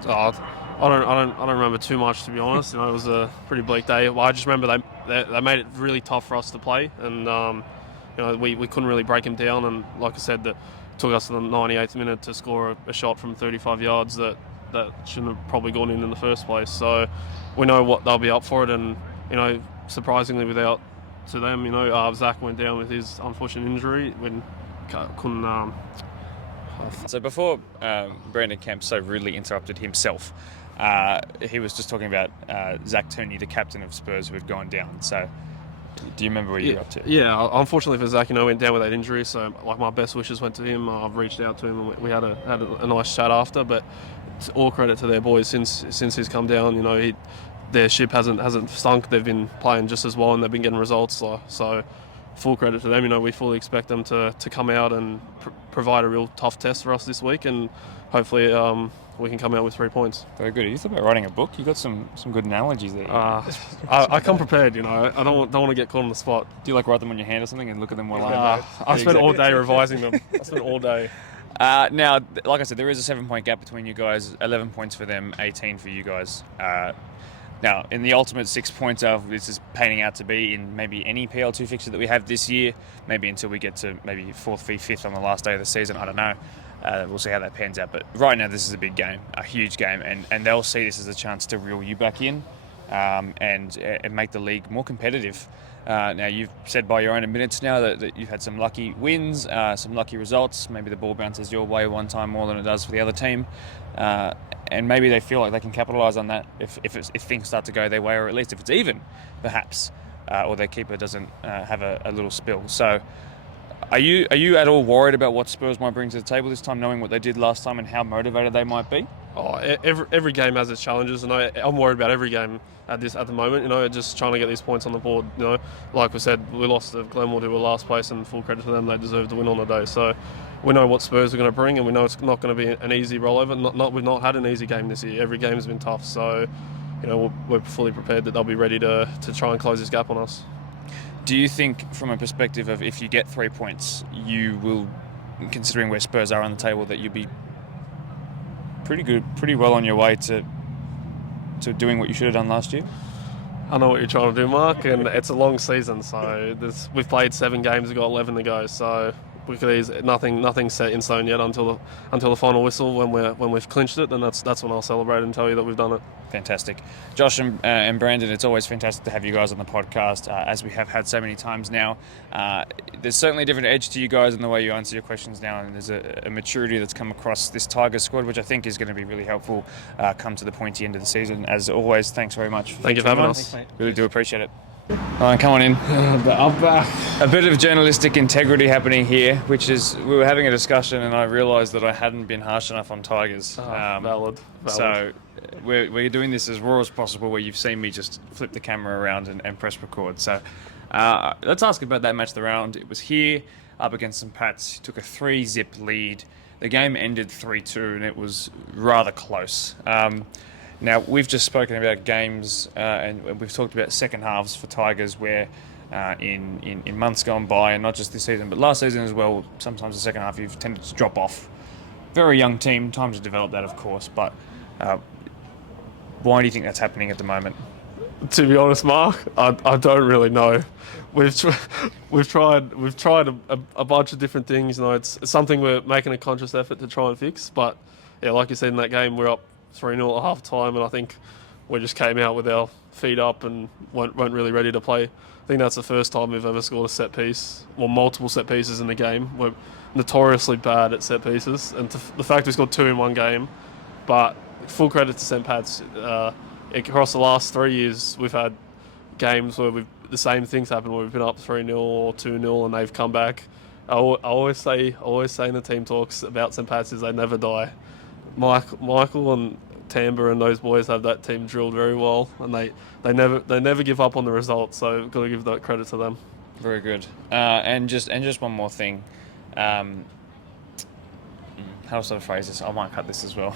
I don't remember too much, to be honest. It was a pretty bleak day. Well, I just remember they made it really tough for us to play, and we couldn't really break them down. And like I said, that took us to the 98th minute to score a shot from 35 yards that shouldn't have probably gone in the first place. So we know what they'll be up for it, and surprisingly without to them, Zach went down with his unfortunate injury when couldn't. So before Brandon Kemp so rudely interrupted himself, he was just talking about Zach Turney, the captain of Spurs, who had gone down. So do you remember where you were up to? Yeah, unfortunately for Zach, went down with that injury. So my best wishes went to him. I've reached out to him, and we had a nice chat after. But it's all credit to their boys since he's come down. Their ship hasn't sunk. They've been playing just as well, and they've been getting results. So full credit to them. We fully expect them to come out and provide a real tough test for us this week, and hopefully we can come out with 3 points. Very good. You thought about writing a book? You got some good analogies there. I come prepared, you know. I don't want to get caught on the spot. Do you like write them on your hand or something and look at them while I I spent all day revising them. I spent all day. Now, like I said, there is a 7-point gap between you guys. 11 points for them, 18 for you guys. Now, in the ultimate 6 pointer, this is painting out to be in maybe any PL2 fixture that we have this year, maybe until we get to maybe 4th v 5th on the last day of the season. I don't know. We'll see how that pans out. But right now, this is a big game, a huge game, and they'll see this as a chance to reel you back in and make the league more competitive. Now, you've said by your own admittance now that you've had some lucky wins, some lucky results. Maybe the ball bounces your way one time more than it does for the other team. And maybe they feel like they can capitalise on that if things start to go their way, or at least if it's even, perhaps, or their keeper doesn't have a little spill. So are you at all worried about what Spurs might bring to the table this time, knowing what they did last time and how motivated they might be? Oh, every game has its challenges, and I'm worried about every game at the moment. You know, just trying to get these points on the board. You know, like we said, we lost to Glenmore, who were last place, and full credit to them, they deserve to win on the day. So we know what Spurs are going to bring, and we know it's not going to be an easy rollover. We've not had an easy game this year. Every game has been tough. So, you know, we're fully prepared that they'll be ready to try and close this gap on us. Do you think, from a perspective of if you get 3 points, you will, considering where Spurs are on the table, that you'll be pretty well on your way to doing what you should have done last year? I know what you're trying to do, Mark, and it's a long season. So we've played 7 games, we've got 11 to go. So we could nothing's set in stone yet until the final whistle. When we've clinched it, then that's when I'll celebrate and tell you that we've done it. Fantastic. Josh and Brandon, it's always fantastic to have you guys on the podcast, as we have had so many times now. There's certainly a different edge to you guys in the way you answer your questions now, and there's a maturity that's come across this Tigers squad, which I think is going to be really helpful come to the pointy end of the season. As always, thanks very much. Thank you for having us. Really do appreciate it. All right, come on in. I'm back. A bit of journalistic integrity happening here, which is we were having a discussion and I realised that I hadn't been harsh enough on Tigers. Valid. So we're doing this as raw as possible, where you've seen me just flip the camera around and press record. So let's ask about that match of the round. It was here up against St Pat's. Took a 3-zip lead. The game ended 3-2 and it was rather close. Now, we've just spoken about games and we've talked about second halves for Tigers where in months gone by, and not just this season, but last season as well, sometimes the second half you've tended to drop off. Very young team, time to develop that, of course, but why do you think that's happening at the moment? To be honest, Mark, I don't really know. We've tried a bunch of different things. You know, it's something we're making a conscious effort to try and fix. But yeah, like you said, in that game, we're up 3-0 at half time, and I think we just came out with our feet up and weren't really ready to play. I think that's the first time we've ever scored a set piece, or multiple set pieces in the game. We're notoriously bad at set pieces, and the fact we scored 2 in one game. But full credit to St Pat's. Across the last 3 years, we've had games where the same things happen, where we've been up 3-0 or 2-0 and they've come back. I always say in the team talks about St Pat's is they never die. Michael and Tamba and those boys have that team drilled very well, and they never give up on the results. So I've got to give that credit to them. Very good. And just one more thing. How should I phrase this? I might cut this as well.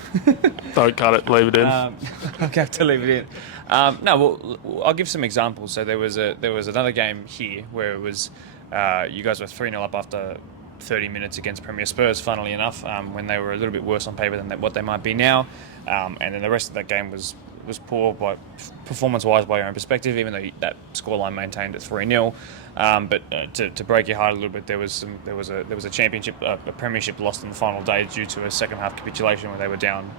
Don't cut it. Leave it in. I'll have to leave it in. I'll give some examples. So there was another game here where it was you guys were 3-0 up after 30 minutes against Premier Spurs, funnily enough, when they were a little bit worse on paper than what they might be now. And then the rest of that game was poor by performance-wise by your own perspective, even though that scoreline maintained at 3-0. But to break your heart a little bit, there was a championship, a premiership lost on the final day due to a second half capitulation where they were down,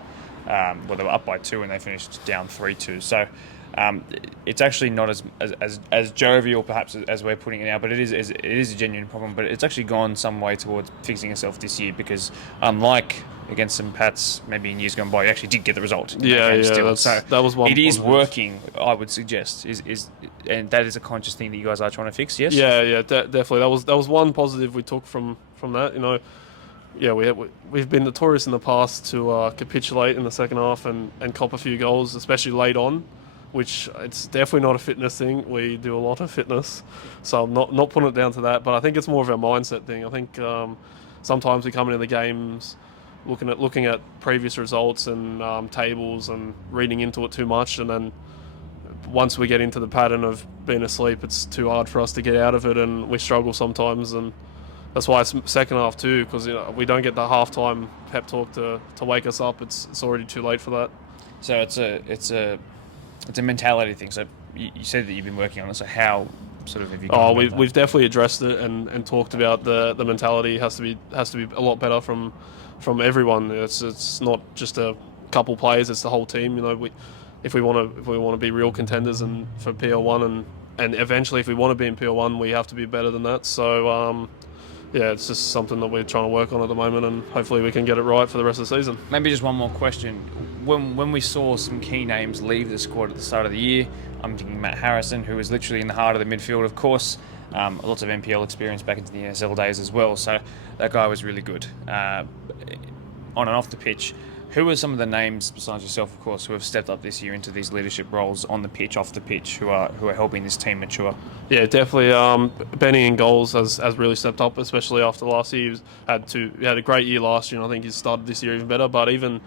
they were up by 2 and they finished down 3-2. So it's actually not as jovial perhaps as we're putting it out, but it is a genuine problem. But it's actually gone some way towards fixing itself this year, because unlike against St Pat's maybe in years gone by, you actually did get the result. That was one. It is working, I would suggest, and that is a conscious thing that you guys are trying to fix. Yes. Yeah, definitely. That was one positive we took from that. You know, yeah, we've been notorious in the past to capitulate in the second half and cop a few goals, especially late on, which it's definitely not a fitness thing. We do a lot of fitness, so I'm not putting it down to that. But I think it's more of our mindset thing. I think sometimes we come into the games looking at previous results and tables and reading into it too much, and then once we get into the pattern of being asleep, it's too hard for us to get out of it, and we struggle sometimes. And that's why it's second half too, because we don't get the halftime pep talk to wake us up. It's already too late for that. So it's a mentality thing. So you said that you've been working on it. So how sort of have you gone about that? We've definitely addressed it and talked about the mentality has to be a lot better from everyone. It's not just a couple players; it's the whole team. If we want to be real contenders and for PL1 and eventually if we want to be in PL1, we have to be better than that. So it's just something that we're trying to work on at the moment, and hopefully we can get it right for the rest of the season. Maybe just one more question. When we saw some key names leave the squad at the start of the year, I'm thinking Matt Harrison, who was literally in the heart of the midfield, of course. Lots of NPL experience back into the NSL days as well. So that guy was really good on and off the pitch. Who are some of the names, besides yourself, of course, who have stepped up this year into these leadership roles on the pitch, off the pitch, who are helping this team mature? Yeah, definitely. Benny in goals has really stepped up, especially after last year. He had a great year last year, and I think he's started this year even better. But even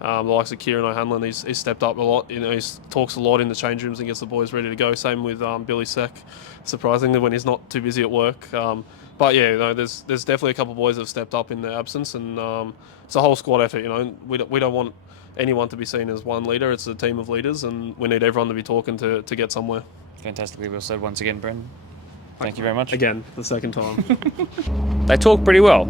the likes of Kieran O'Hanlon, he's stepped up a lot. He talks a lot in the change rooms and gets the boys ready to go. Same with Billy Seck, surprisingly, when he's not too busy at work. But yeah, there's definitely a couple of boys that have stepped up in their absence, and it's a whole squad effort. We don't want anyone to be seen as one leader. It's a team of leaders, and we need everyone to be talking to get somewhere. Fantastically well said once again, Brendan. Thank you very much. Again, the second time. They talk pretty well.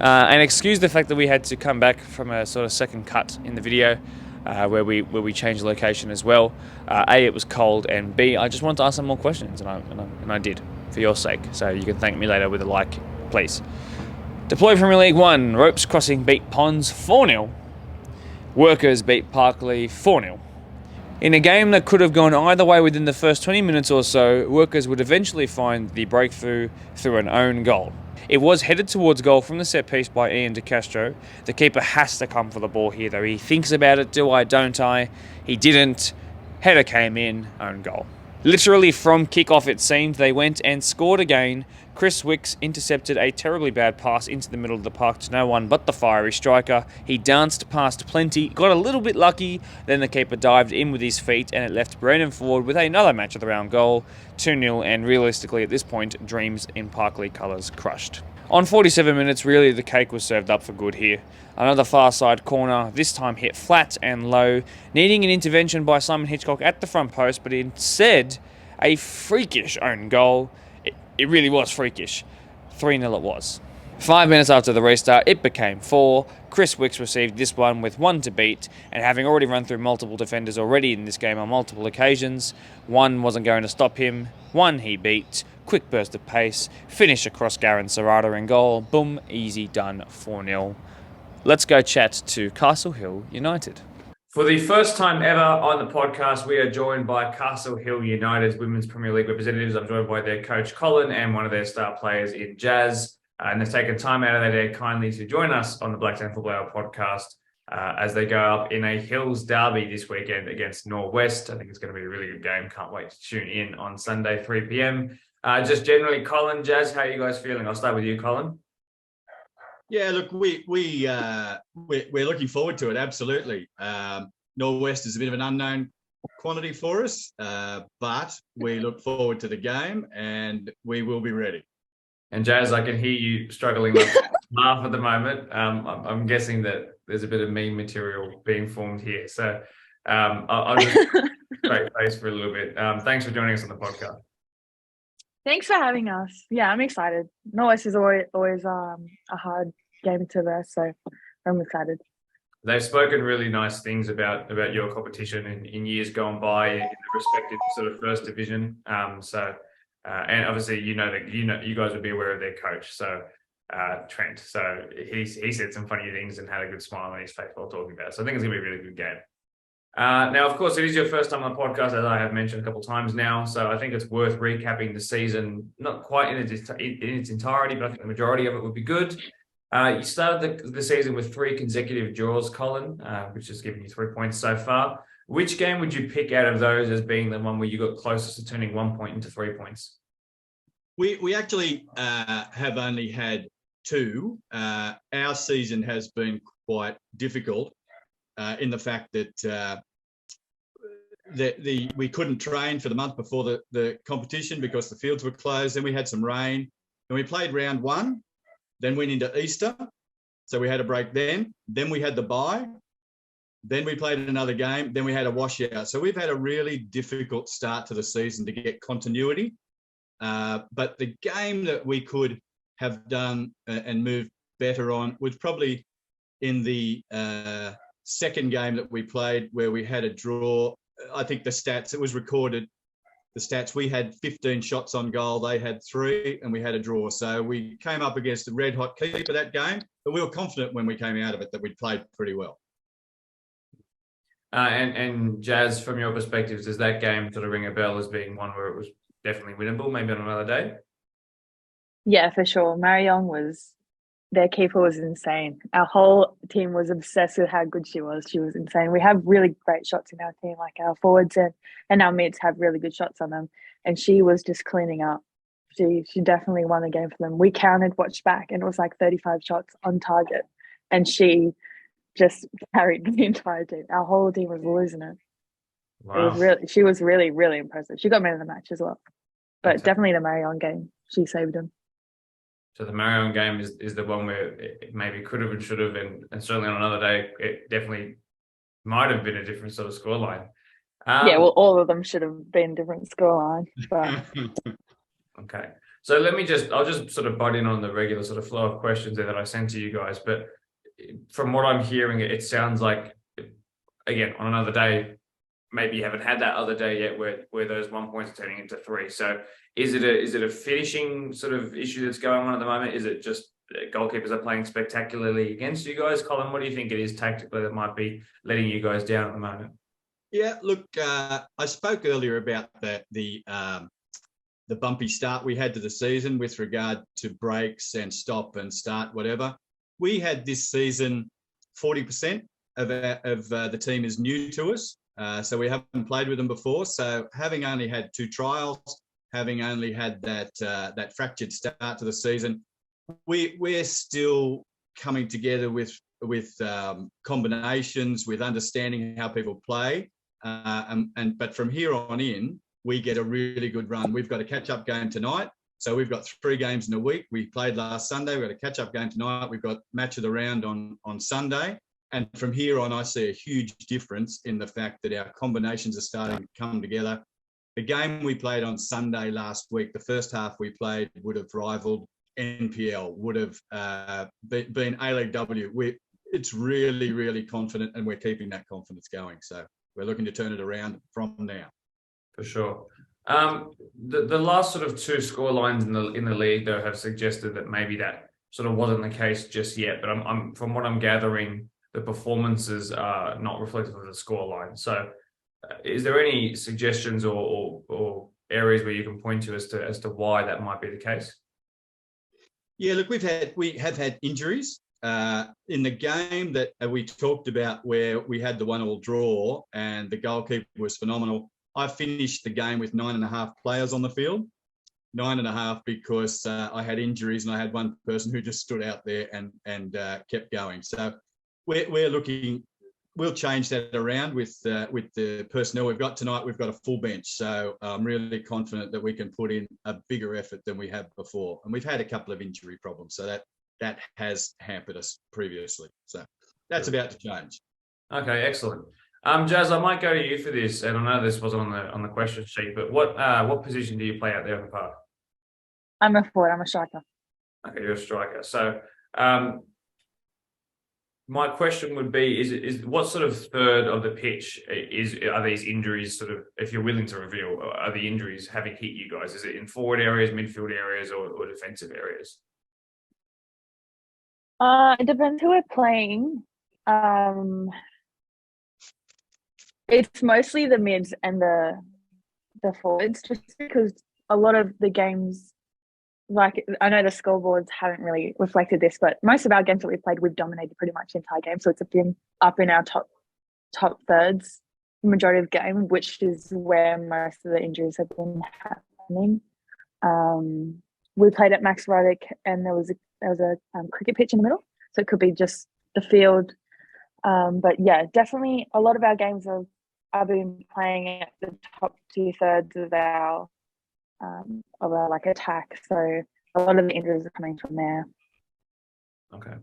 And excuse the fact that we had to come back from a sort of second cut in the video where we changed location as well. A, it was cold, and B, I just wanted to ask some more questions, and I did, for your sake. So you can thank me later with a like, please. Deploy Premier League 1, Ropes Crossing beat Ponds 4-0. Workers beat Parkley 4-0. In a game that could have gone either way within the first 20 minutes or so, Workers would eventually find the breakthrough through an own goal. It was headed towards goal from the set piece by Ian De Castro. The keeper has to come for the ball here though. He thinks about it, do I, don't I? He didn't. Header came in, own goal. Literally from kick-off it seemed, they went and scored again. Chris Wicks intercepted a terribly bad pass into the middle of the park to no one but the fiery striker. He danced past plenty, got a little bit lucky, then the keeper dived in with his feet and it left Brendan Ford with another match of the round goal, 2-0, and realistically at this point, dreams in Parkley colours crushed. On 47 minutes, really the cake was served up for good here. Another far side corner, this time hit flat and low, needing an intervention by Simon Hitchcock at the front post, but instead, a freakish own goal. It really was freakish. 3-0 it was. 5 minutes after the restart, it became 4. Chris Wicks received this one with 1 to beat, and having already run through multiple defenders already in this game on multiple occasions, 1 wasn't going to stop him, 1 he beat, quick burst of pace, finish across Garen Serrata in goal, boom, easy done, 4-0. Let's go chat to Castle Hill United. For the first time ever on the podcast, we are joined by Castle Hill United's Women's Premier League representatives. I'm joined by their coach, Colin, and one of their star players in Jazz. And they've taken time out of their day kindly to join us on the Blacktown Football Hour podcast as they go up in a Hills derby this weekend against Norwest. I think it's going to be a really good game. Can't wait to tune in on Sunday, 3 p.m. Just generally, Colin, Jazz, how are you guys feeling? I'll start with you, Colin. Yeah, look, we're looking forward to it. Absolutely. Norwest is a bit of an unknown quantity for us, but we look forward to the game and we will be ready. And Jazz, I can hear you struggling with laugh at the moment. I'm guessing that there's a bit of meme material being formed here. So I'll just straight face for a little bit. Thanks for joining us on the podcast. Thanks for having us. Yeah, I'm excited. Norwest is always a hard game to verse, so I'm excited. They've spoken really nice things about your competition in years gone by in the respective sort of first division. And obviously you guys would be aware of their coach, so Trent. So he said some funny things and had a good smile on his face while talking about it. So I think it's gonna be a really good game. Now, of course, it is your first time on the podcast, as I have mentioned a couple of times now. So I think it's worth recapping the season, not quite in its entirety, but I think the majority of it would be good. You started the season with 3 consecutive draws, Colin, which has given you 3 points so far. Which game would you pick out of those as being the one where you got closest to turning 1 point into 3 points? We actually have only had 2. Our season has been quite difficult in the fact that we couldn't train for the month before the competition because the fields were closed. Then we had some rain, and we played round 1, then went into Easter, so we had a break then. Then we had the bye. Then we played another game. Then we had a washout. So we've had a really difficult start to the season to get continuity. But the game that we could have done and moved better on was probably in the second game that we played where we had a draw. I think the stats, it was recorded, the stats, we had 15 shots on goal. They had 3 and we had a draw. So we came up against a red hot keeper that game, but we were confident when we came out of it that we'd played pretty well. And Jazz, from your perspective, does that game sort of ring a bell as being one where it was definitely winnable, maybe on another day? Yeah, for sure. Marion their keeper was insane. Our whole team was obsessed with how good she was. She was insane. We have really great shots in our team, like our forwards and our mids have really good shots on them. And she was just cleaning up. She definitely won the game for them. We watched back, and it was like 35 shots on target. And she just carried the entire team. Our whole team was losing it. Wow. She was really, really impressive. She got man of the match as well. But definitely the Marion game, she saved him. So the Marion game is the one where it maybe could have and should have, and certainly on another day, it definitely might have been a different sort of scoreline. Yeah, well, all of them should have been different scoreline. But okay. So I'll just sort of butt in on the regular sort of flow of questions there that I sent to you guys. But from what I'm hearing, it sounds like, again, on another day, maybe you haven't had that other day yet where those 1 points are turning into 3. So is it a finishing sort of issue that's going on at the moment? Is it just goalkeepers are playing spectacularly against you guys? Colin, what do you think it is tactically that might be letting you guys down at the moment? Yeah, look, I spoke earlier about the bumpy start we had to the season with regard to breaks and stop and start, whatever. We had this season 40% of the team is new to us. So we haven't played with them before. So having only had 2 trials, having only had that fractured start to the season, we're still coming together with combinations, with understanding how people play. But from here on in, we get a really good run. We've got a catch-up game tonight. So we've got 3 games in a week. We played last Sunday. We've got a catch-up game tonight. We've got match of the round on Sunday. And from here on, I see a huge difference in the fact that our combinations are starting to come together. The game we played on Sunday last week, the first half we played would have rivaled NPL, would have been A-League W. It's really, really confident, and we're keeping that confidence going. So we're looking to turn it around from now. For sure. The last sort of 2 score lines in the league, though, have suggested that maybe that sort of wasn't the case just yet. But I'm from what I'm gathering, the performances are not reflective of the score line. So is there any suggestions or areas where you can point to as to why that might be the case? Yeah, look, we have had injuries. In the game that we talked about where we had the 1-1 draw and the goalkeeper was phenomenal, I finished the game with 9.5 players on the field. 9.5 because I had injuries and I had one person who just stood out there and kept going. So we're looking. We'll change that around with the personnel we've got tonight. We've got a full bench, so I'm really confident that we can put in a bigger effort than we have before. And we've had a couple of injury problems, so that has hampered us previously. So that's about to change. Okay, excellent. Jazz, I might go to you for this, and I know this wasn't on the question sheet, but what position do you play out there on the park? I'm a forward. I'm a striker. Okay, you're a striker. So my question would be: is what sort of third of the pitch are these injuries sort of? If you're willing to reveal, are the injuries having hit you guys? Is it in forward areas, midfield areas, or defensive areas? It depends who we're playing. It's mostly the mids and the forwards, just because a lot of the games, like I know the scoreboards haven't really reflected this, but most of our games that we've played, we've dominated pretty much the entire game. So it's been up in our top thirds the majority of the game, which is where most of the injuries have been happening. We played at Max Roddick, and there was a cricket pitch in the middle, so it could be just the field. But yeah, definitely a lot of our games I've been playing at the top 2/3 of our like attack. So a lot of the injuries are coming from there. Okay.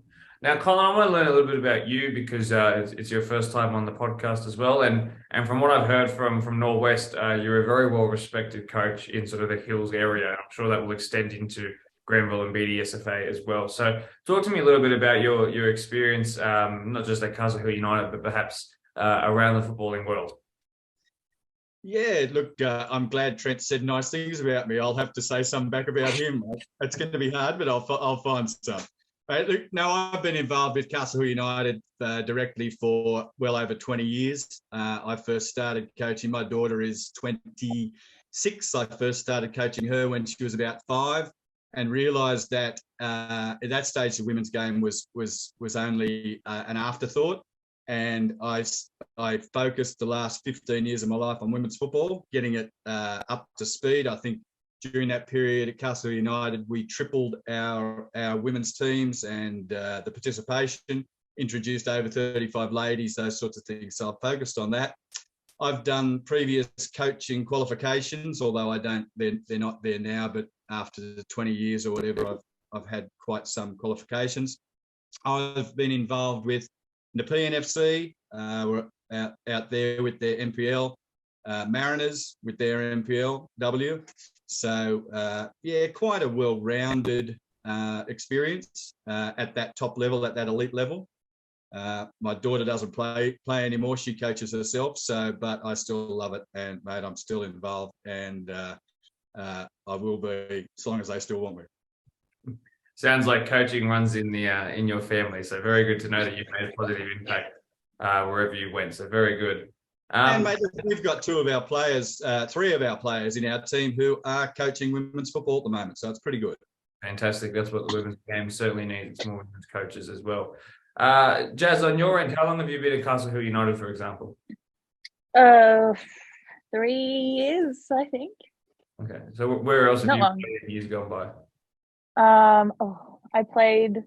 Now, Colin, I want to learn a little bit about you because it's your first time on the podcast as well. And from what I've heard from Norwest, you're a very well-respected coach in sort of the Hills area. I'm sure that will extend into Granville and BDSFA as well. So talk to me a little bit about your experience, not just at Castle Hill United, but perhaps around the footballing world. Yeah, look, I'm glad Trent said nice things about me. I'll have to say some back about him. It's going to be hard, but I'll find some. Look, now I've been involved with Castle Hill United directly for well over 20 years. I first started coaching. My daughter is 26. I first started coaching her when she was about 5, and realised that at that stage the women's game was only an afterthought. And I focused the last 15 years of my life on women's football, getting it up to speed. I think during that period at Castle United, we tripled our women's teams and the participation, introduced over 35 ladies, those sorts of things. So I focused on that. I've done previous coaching qualifications, although they're not there now, but after the 20 years or whatever, I've had quite some qualifications. I've been involved with the PNFC, we're out there with their MPL, Mariners with their MPLW. So, yeah, quite a well-rounded experience at that top level, at that elite level. My daughter doesn't play anymore. She coaches herself. But I still love it. And, mate, I'm still involved. And I will be as long as they still want me. Sounds like coaching runs in your family. So very good to know that you've made a positive impact wherever you went. So very good. And mate, we've got three of our players in our team who are coaching women's football at the moment. So it's pretty good. Fantastic. That's what the women's game certainly needs. It's more women's coaches as well. Jazz, on your end, how long have you been at Castle Hill United, for example? 3 years, I think. Okay. So where else have Not you long. played in years gone by? I played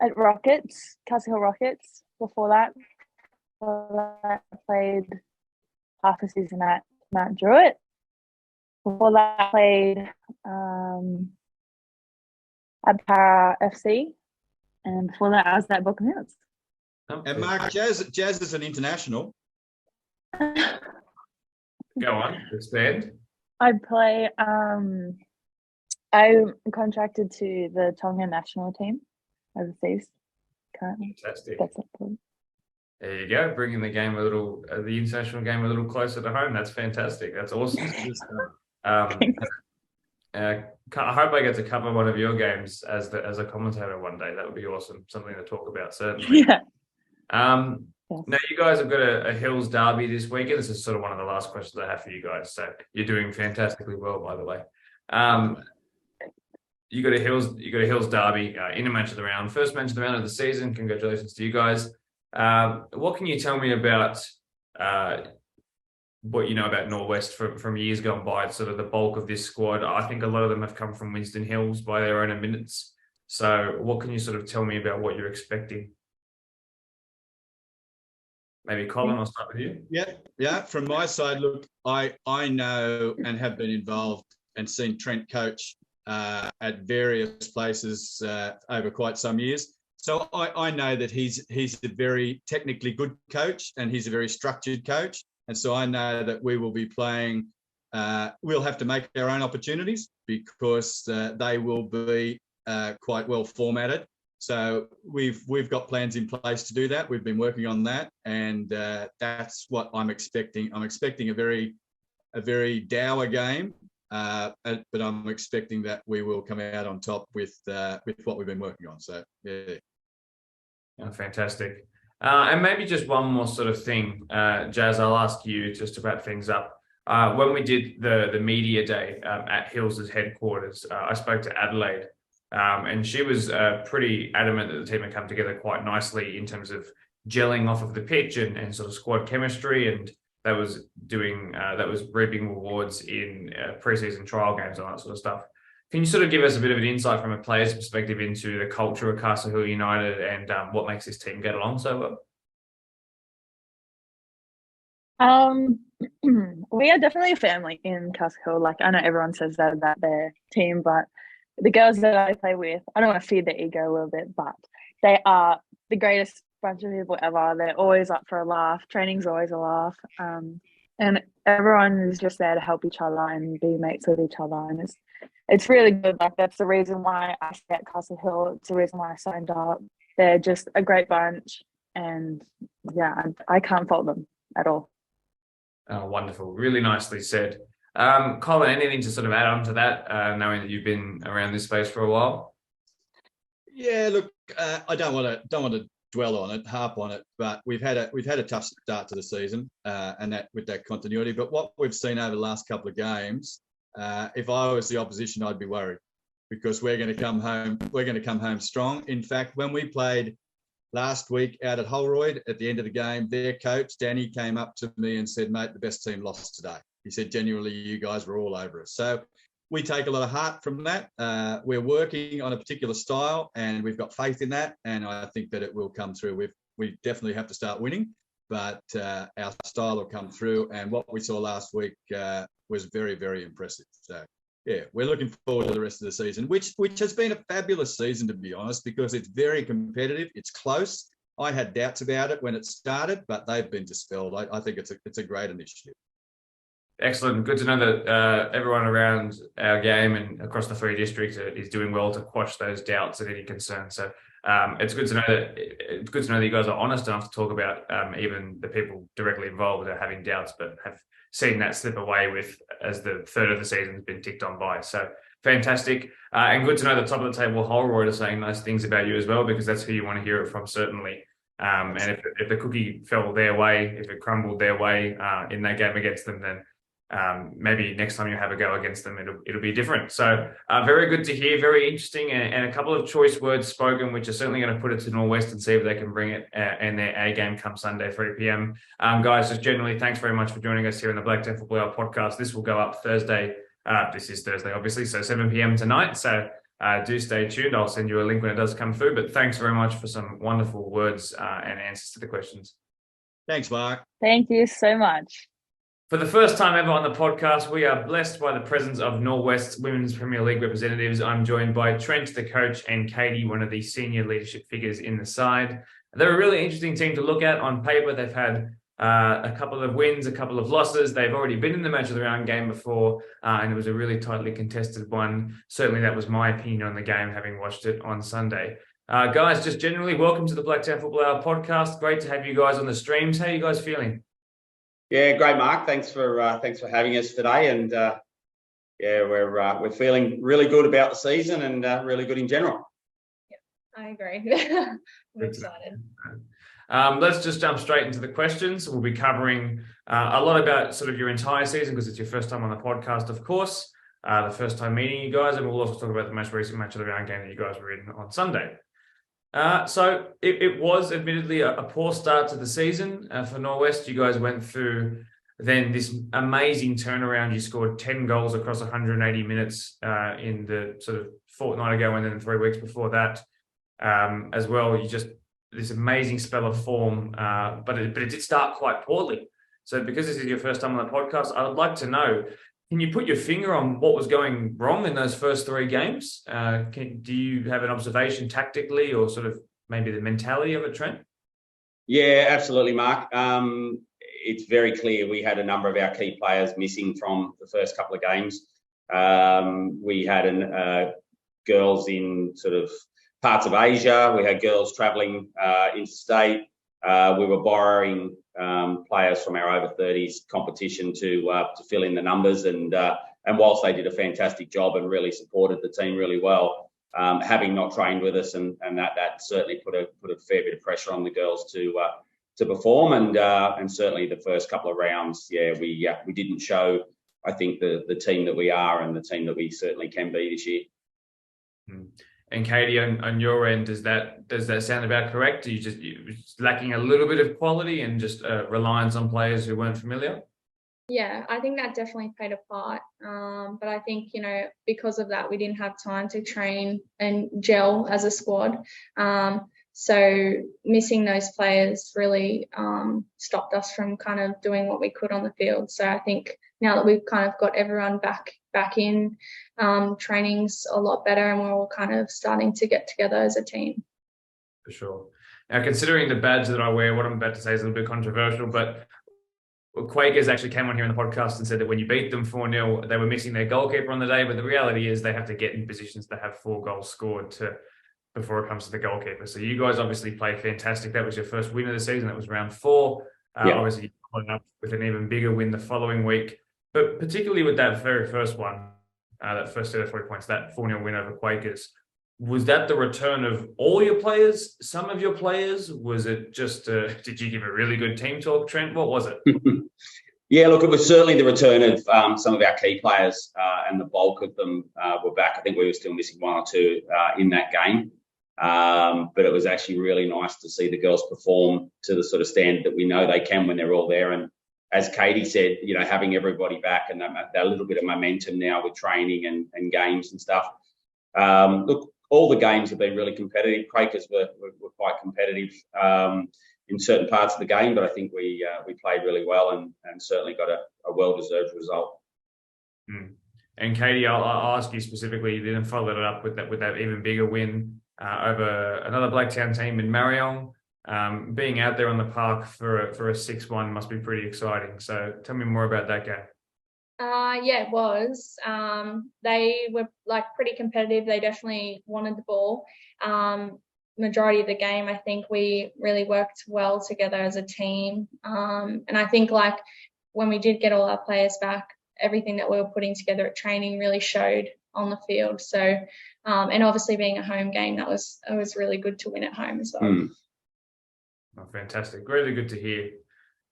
at Rockets, Castle Hill Rockets. Before that, I played half a season at Mount Druitt. Before that, I played at Para FC, and before that, I was at Bookham Hills. And Mark, Jazz is an international. Go on, expand. I play. I'm contracted to the Tonga national team overseas currently. Fantastic. That's it. There you go, bringing the game the international game a little closer to home. That's fantastic. That's awesome. I hope I get to cover one of your games as a commentator one day. That would be awesome. Something to talk about, certainly. Yeah. Now you guys have got a Hills derby this weekend. This is sort of one of the last questions I have for you guys. So you're doing fantastically well, by the way. You got a Hills derby in a match of the round, first match of the round of the season. Congratulations to you guys. What can you tell me about what you know about Norwest from years gone by? It's sort of the bulk of this squad. I think a lot of them have come from Winston Hills by their own admittance. So what can you sort of tell me about what you're expecting? Maybe Colin, I'll start with you. Yeah. From my side, look, I know and have been involved and seen Trent coach at various places over quite some years. So I know that he's a very technically good coach and he's a very structured coach. And so I know that we will be playing, we'll have to make our own opportunities because they will be quite well formatted. So we've got plans in place to do that. We've been working on that, and that's what I'm expecting. I'm expecting a very dour game, but I'm expecting that we will come out on top with what we've been working on. So yeah. Oh, fantastic. And maybe just one more sort of thing, Jazz, I'll ask you just to wrap things up. When we did the media day at Hills' headquarters, I spoke to Adelaide, and she was pretty adamant that the team had come together quite nicely in terms of gelling off of the pitch and sort of squad chemistry, and that was reaping rewards in pre-season trial games and all that sort of stuff. Can you sort of give us a bit of an insight from a player's perspective into the culture of Castle Hill United and what makes this team get along so well? We are definitely a family in Castle Hill. Like, I know everyone says that about their team, but the girls that I play with, I don't want to feed their ego a little bit, but they are the greatest bunch of people ever. They're always up for a laugh. Training's always a laugh. And everyone is just there to help each other and be mates with each other. And it's really good. Like, that's the reason why I stay at Castle Hill. It's the reason why I signed up. They're just a great bunch. And yeah, I can't fault them at all. Oh, wonderful. Really nicely said. Colin, anything to sort of add on to that, knowing that you've been around this space for a while? Yeah, look, I don't want to dwell on it, harp on it, but we've had a tough start to the season, and that with that continuity. But what we've seen over the last couple of games, if I was the opposition, I'd be worried, because we're going to come home. We're going to come home strong. In fact, when we played last week out at Holroyd, at the end of the game, their coach, Danny, came up to me and said, "Mate, the best team lost today." He said, "Genuinely, you guys were all over us." So we take a lot of heart from that. We're working on a particular style, and we've got faith in that. And I think that it will come through. We definitely have to start winning, but our style will come through. And what we saw last week was very, very impressive. So yeah, we're looking forward to the rest of the season, which has been a fabulous season, to be honest, because it's very competitive. It's close. I had doubts about it when it started, but they've been dispelled. I think it's a great initiative. Excellent. Good to know that everyone around our game and across the three districts is doing well to quash those doubts and any concerns. So it's good to know that you guys are honest enough to talk about even the people directly involved that are having doubts, but have seen that slip away with as the third of the season has been ticked on by. So fantastic. And good to know the top of the table Holroyd are saying nice things about you as well, because that's who you want to hear it from, certainly. And if the cookie fell their way, if it crumbled their way in that game against them, then maybe next time you have a go against them, it'll be different. So very good to hear, very interesting, and a couple of choice words spoken, which are certainly going to put it to Norwest and see if they can bring it in their A game come Sunday, 3 p.m. Guys, just generally, thanks very much for joining us here in the Black Devil Blue Hour podcast. This will go up Thursday. This is Thursday, obviously, so 7 p.m. tonight. So do stay tuned. I'll send you a link when it does come through. But thanks very much for some wonderful words and answers to the questions. Thanks, Mark. Thank you so much. For the first time ever on the podcast, we are blessed by the presence of Norwest Women's Premier League representatives. I'm joined by Trent, the coach, and Katie, one of the senior leadership figures in the side. They're a really interesting team to look at. On paper, they've had a couple of wins, a couple of losses. They've already been in the match of the round game before, and it was a really tightly contested one. Certainly, that was my opinion on the game, having watched it on Sunday. Guys, just generally, welcome to the Black Devil Blue Hour podcast. Great to have you guys on the streams. How are you guys feeling? Yeah, great, Mark. Thanks for having us today, and we're feeling really good about the season and really good in general. Yeah, I agree. I'm excited. Let's just jump straight into the questions. We'll be covering a lot about sort of your entire season, because it's your first time on the podcast, of course, the first time meeting you guys, and we'll also talk about the most recent match of the round game that you guys were in on Sunday. So it was admittedly a poor start to the season for Norwest. You guys went through then this amazing turnaround. You scored 10 goals across 180 minutes in the sort of fortnight ago, and then 3 weeks before that as well. You just this amazing spell of form, but it did start quite poorly. So because this is your first time on the podcast, I would like to know, can you put your finger on what was going wrong in those first 3 games? Do you have an observation tactically, or sort of maybe the mentality of a Trent? Yeah, absolutely, Mark. It's very clear we had a number of our key players missing from the first couple of games. We had girls in sort of parts of Asia. We had girls travelling interstate. We were borrowing players from our over 30s competition to fill in the numbers, and whilst they did a fantastic job and really supported the team really well, having not trained with us, and that certainly put a fair bit of pressure on the girls to perform, and certainly the first couple of rounds, we didn't show, I think, the team that we are and the team that we certainly can be this year. And Katie, on your end, does that sound about correct? Are you just lacking a little bit of quality and just reliance on players who weren't familiar? Yeah, I think that definitely played a part. But I think, because of that, we didn't have time to train and gel as a squad. So missing those players really stopped us from kind of doing what we could on the field. So I think now that we've kind of got everyone back in, training's a lot better, and we're all kind of starting to get together as a team. For sure. Now, considering the badge that I wear, what I'm about to say is a little bit controversial, but Quakers actually came on here in the podcast and said that when you beat them 4-0, they were missing their goalkeeper on the day. But the reality is they have to get in positions to have 4 goals scored before it comes to the goalkeeper. So you guys obviously played fantastic. That was your first win of the season. That was round 4. Obviously, you followed up with an even bigger win the following week. But particularly with that very first one, that first set of 3 points, that 4-0 win over Quakers, was that the return of all your players, some of your players? Was it just, did you give a really good team talk, Trent? What was it? Yeah, look, it was certainly the return of some of our key players, and the bulk of them were back. I think we were still missing 1 or 2 in that game. But it was actually really nice to see the girls perform to the sort of standard that we know they can when they're all there. And as Katie said, having everybody back and that little bit of momentum now with training and games and stuff. Look, all the games have been really competitive. Quakers were quite competitive in certain parts of the game, but I think we played really well and certainly got a well-deserved result. And Katie, I'll ask you specifically. You then followed it up with that even bigger win over another Blacktown team in Marion. Being out there on the park for a 6-1 must be pretty exciting. So tell me more about that game. Yeah, it was. They were pretty competitive. They definitely wanted the ball. Majority of the game, I think we really worked well together as a team. And I think when we did get all our players back, everything that we were putting together at training really showed on the field. So, and obviously being a home game, it was really good to win at home as well. Oh, fantastic. Really good to hear.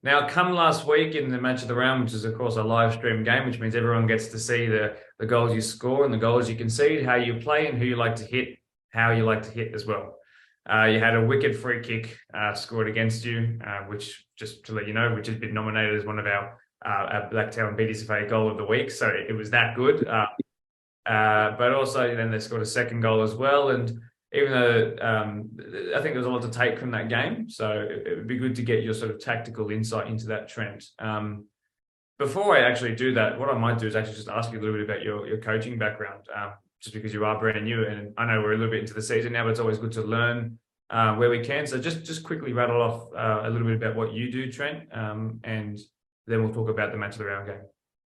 Now, come last week in the match of the round, which is, of course, a live stream game, which means everyone gets to see the goals you score and the goals you concede, how you play and who you like to hit, how you like to hit as well. You had a wicked free kick scored against you, which, just to let you know, which has been nominated as one of our Blacktown BDSFA goal of the week. So it was that good. But also then they scored a second goal as well. And even though I think there was a lot to take from that game, so it would be good to get your sort of tactical insight into that trend. Before I actually do that, what I might do is actually just ask you a little bit about your coaching background, just because you are brand new, and I know we're a little bit into the season now, but it's always good to learn where we can. So just quickly rattle off a little bit about what you do, Trent, and then we'll talk about the match of the round game.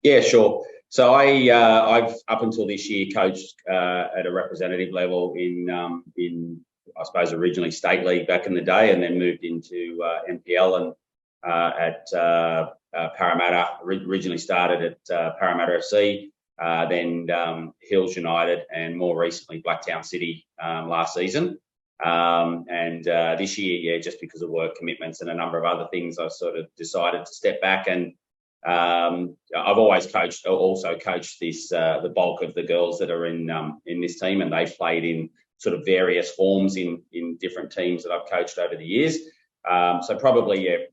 Yeah, sure. So I've up until this year coached at a representative level in I suppose originally state league back in the day, and then moved into NPL and at Parramatta. Originally started at Parramatta FC, then Hills United, and more recently Blacktown City last season. And this year, just because of work commitments and a number of other things, I sort of decided to step back. And I've always also coached this the bulk of the girls that are in this team, and they've played in sort of various forms in different teams that I've coached over the years. So probably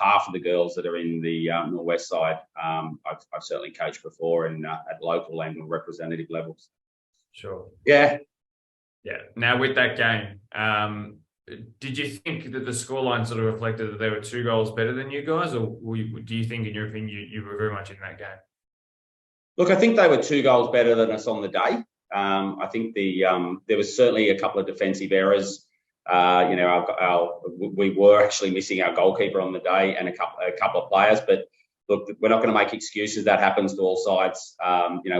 half of the girls that are in the Northwest side, I've certainly coached before and at local and representative levels. Sure. Yeah. Now with that game, did you think that the scoreline sort of reflected that they were 2 goals better than you guys, or do you think, in your opinion, you were very much in that game? Look, I think they were 2 goals better than us on the day. I think there was certainly a couple of defensive errors. We were actually missing our goalkeeper on the day and a couple of players. But look, we're not going to make excuses. That happens to all sides.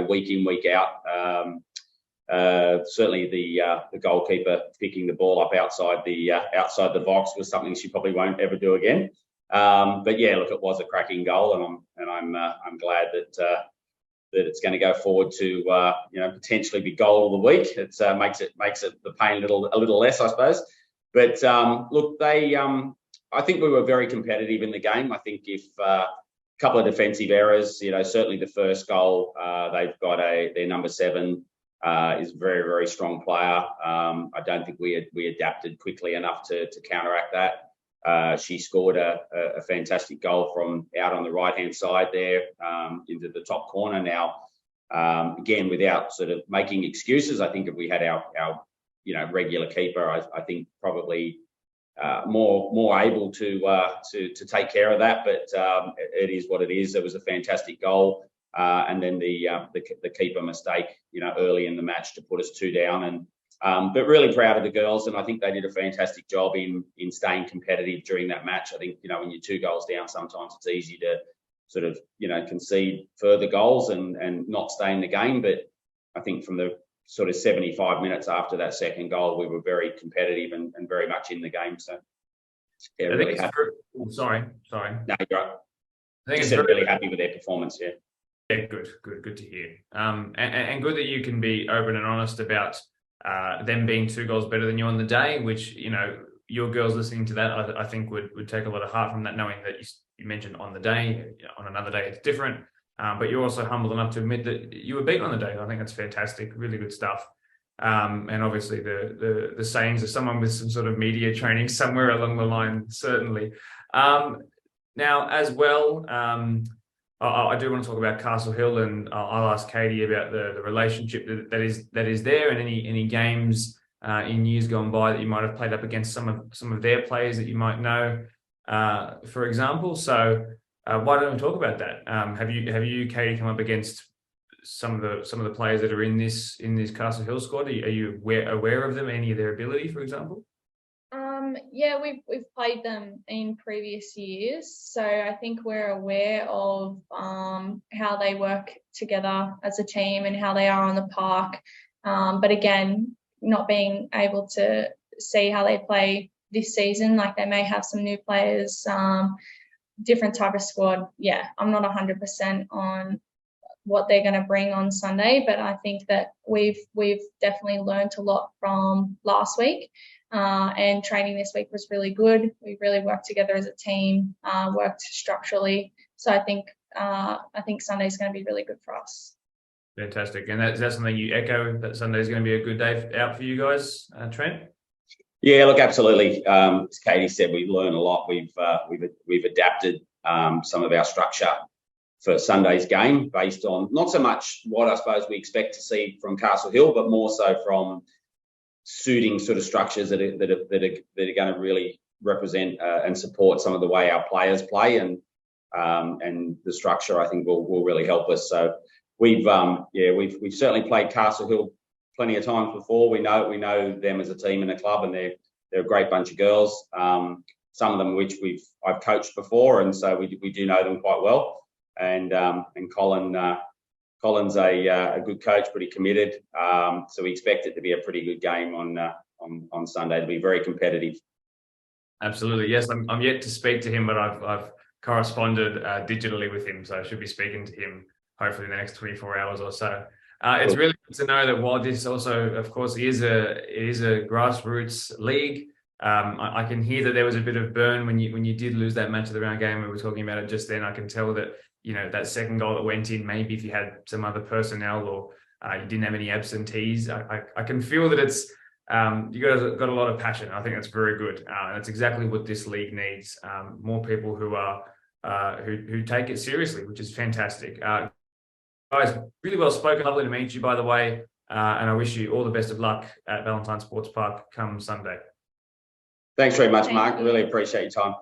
Week in, week out. Certainly the goalkeeper picking the ball up outside the box was something she probably won't ever do again. But yeah, look, it was a cracking goal, and I'm glad that it's going to go forward to potentially be goal of the week. It makes it the pain a little less, I suppose. But look, I think we were very competitive in the game. I think if a couple of defensive errors, certainly the first goal, they've got their number 7. Is a very, very strong player. I don't think we adapted quickly enough to counteract that. She scored a fantastic goal from out on the right-hand side there into the top corner. Now, again, without sort of making excuses, I think if we had our regular keeper, I think probably more able to take care of that. But it is what it is. It was a fantastic goal, and then the keeper mistake, early in the match to put us 2 down. And but really proud of the girls, and I think they did a fantastic job in staying competitive during that match. I think when you're 2 goals down, sometimes it's easy to sort of concede further goals and not stay in the game. But I think from the sort of 75 minutes after that second goal, we were very competitive and very much in the game. So yeah, really happy. Sorry. No, you're right. I think it's really happy with their performance. Yeah, good to hear. And good that you can be open and honest about them being 2 goals better than you on the day, which your girls listening to that I think would take a lot of heart from that, knowing that you mentioned on the day. On another day it's different, but you're also humble enough to admit that you were beat on the day. I think that's fantastic, really good stuff. And obviously the sayings of someone with some sort of media training somewhere along the line, certainly. Now as well, I do want to talk about Castle Hill, and I'll ask Katie about the relationship that is there, and any games in years gone by that you might have played up against some of their players that you might know, for example. So why don't we talk about that? Have you, Katie, come up against some of the players that are in this Castle Hill squad? Are you aware of them, any of their ability, for example? Yeah, we've played them in previous years, so I think we're aware of how they work together as a team and how they are on the park. But again, not being able to see how they play this season, like they may have some new players, different type of squad. Yeah, I'm not 100% on what they're going to bring on Sunday, but I think that we've definitely learned a lot from last week. And training this week was really good. We really worked together as a team, worked structurally. So I think Sunday's going to be really good for us. Fantastic. And is that something you echo, that Sunday's going to be a good day out for you guys, Trent? Yeah, look, absolutely. As Katie said, we've learned a lot. We've adapted some of our structure for Sunday's game based on not so much what I suppose we expect to see from Castle Hill, but more so from suiting sort of structures that are going to really represent and support some of the way our players play, and the structure I think will really help us. So we've certainly played Castle Hill plenty of times before. We know them as a team and a club, and they're a great bunch of girls. Some of them which I've coached before, and so we do know them quite well. And Colin's a good coach, pretty committed. So we expect it to be a pretty good game on Sunday. To be very competitive. Absolutely, yes. I'm yet to speak to him, but I've corresponded digitally with him, so I should be speaking to him hopefully in the next 24 hours or so. It's really good to know that while this also, of course, is a grassroots league, I can hear that there was a bit of burn when you did lose that match of the round game. We were talking about it just then. I can tell that that second goal that went in, maybe if you had some other personnel or you didn't have any absentees, I can feel that it's you guys have got a lot of passion. I think that's very good. And that's exactly what this league needs. More people who are who take it seriously, which is fantastic. Guys, really well spoken. Lovely to meet you, by the way. And I wish you all the best of luck at Valentine Sports Park come Sunday. Thanks very much, Mark. Really appreciate your time.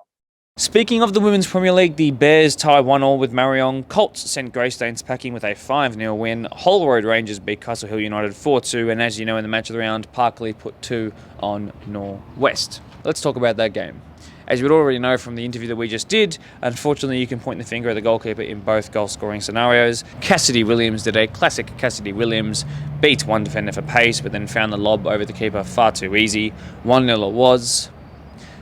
Speaking of the Women's Premier League, the Bears tie 1-1 with Marion. Colts sent Greystanes packing with a 5-0 win. Hull Road Rangers beat Castle Hill United 4-2. And as you know, in the match of the round, Parkley put 2 on Norwest. Let's talk about that game. As you would already know from the interview that we just did, unfortunately you can point the finger at the goalkeeper in both goal-scoring scenarios. Cassidy Williams did a classic Cassidy Williams, beat one defender for pace, but then found the lob over the keeper far too easy. 1-0 it was.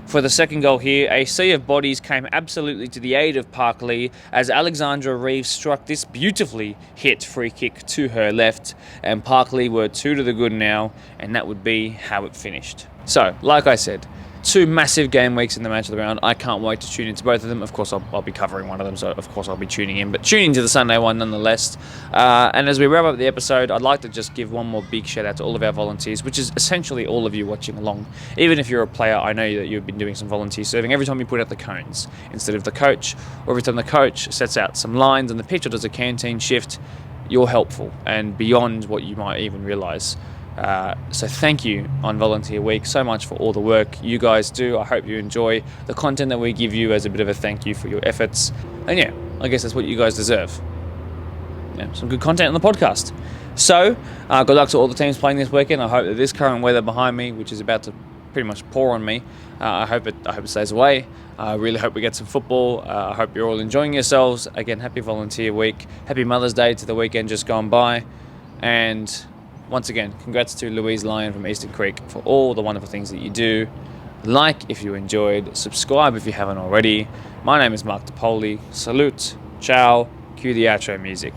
For the second goal here, a sea of bodies came absolutely to the aid of Parkley as Alexandra Reeves struck this beautifully hit free kick to her left, and Parkley were 2 to the good now, and that would be how it finished. So, like I said, 2 massive game weeks in the match of the round. I can't wait to tune into both of them. Of course, I'll be covering one of them, so of course I'll be tuning in. But tuning into the Sunday one nonetheless. And as we wrap up the episode, I'd like to just give one more big shout out to all of our volunteers, which is essentially all of you watching along. Even if you're a player, I know that you've been doing some volunteer serving. Every time you put out the cones instead of the coach, or every time the coach sets out some lines on the pitch or does a canteen shift, you're helpful and beyond what you might even realise. So thank you on Volunteer Week so much for all the work you guys do. I hope you enjoy the content that we give you as a bit of a thank you for your efforts. And yeah, I guess that's what you guys deserve. Yeah, some good content on the podcast. So good luck to all the teams playing this weekend. I hope that this current weather behind me, which is about to pretty much pour on me, I hope it stays away. I really hope we get some football. I hope you're all enjoying yourselves. Again, happy Volunteer Week. Happy Mother's Day to the weekend just gone by. And once again, congrats to Louise Lyon from Eastern Creek for all the wonderful things that you do. Like if you enjoyed, subscribe if you haven't already. My name is Mark DePoli. Salute, ciao, cue the outro music.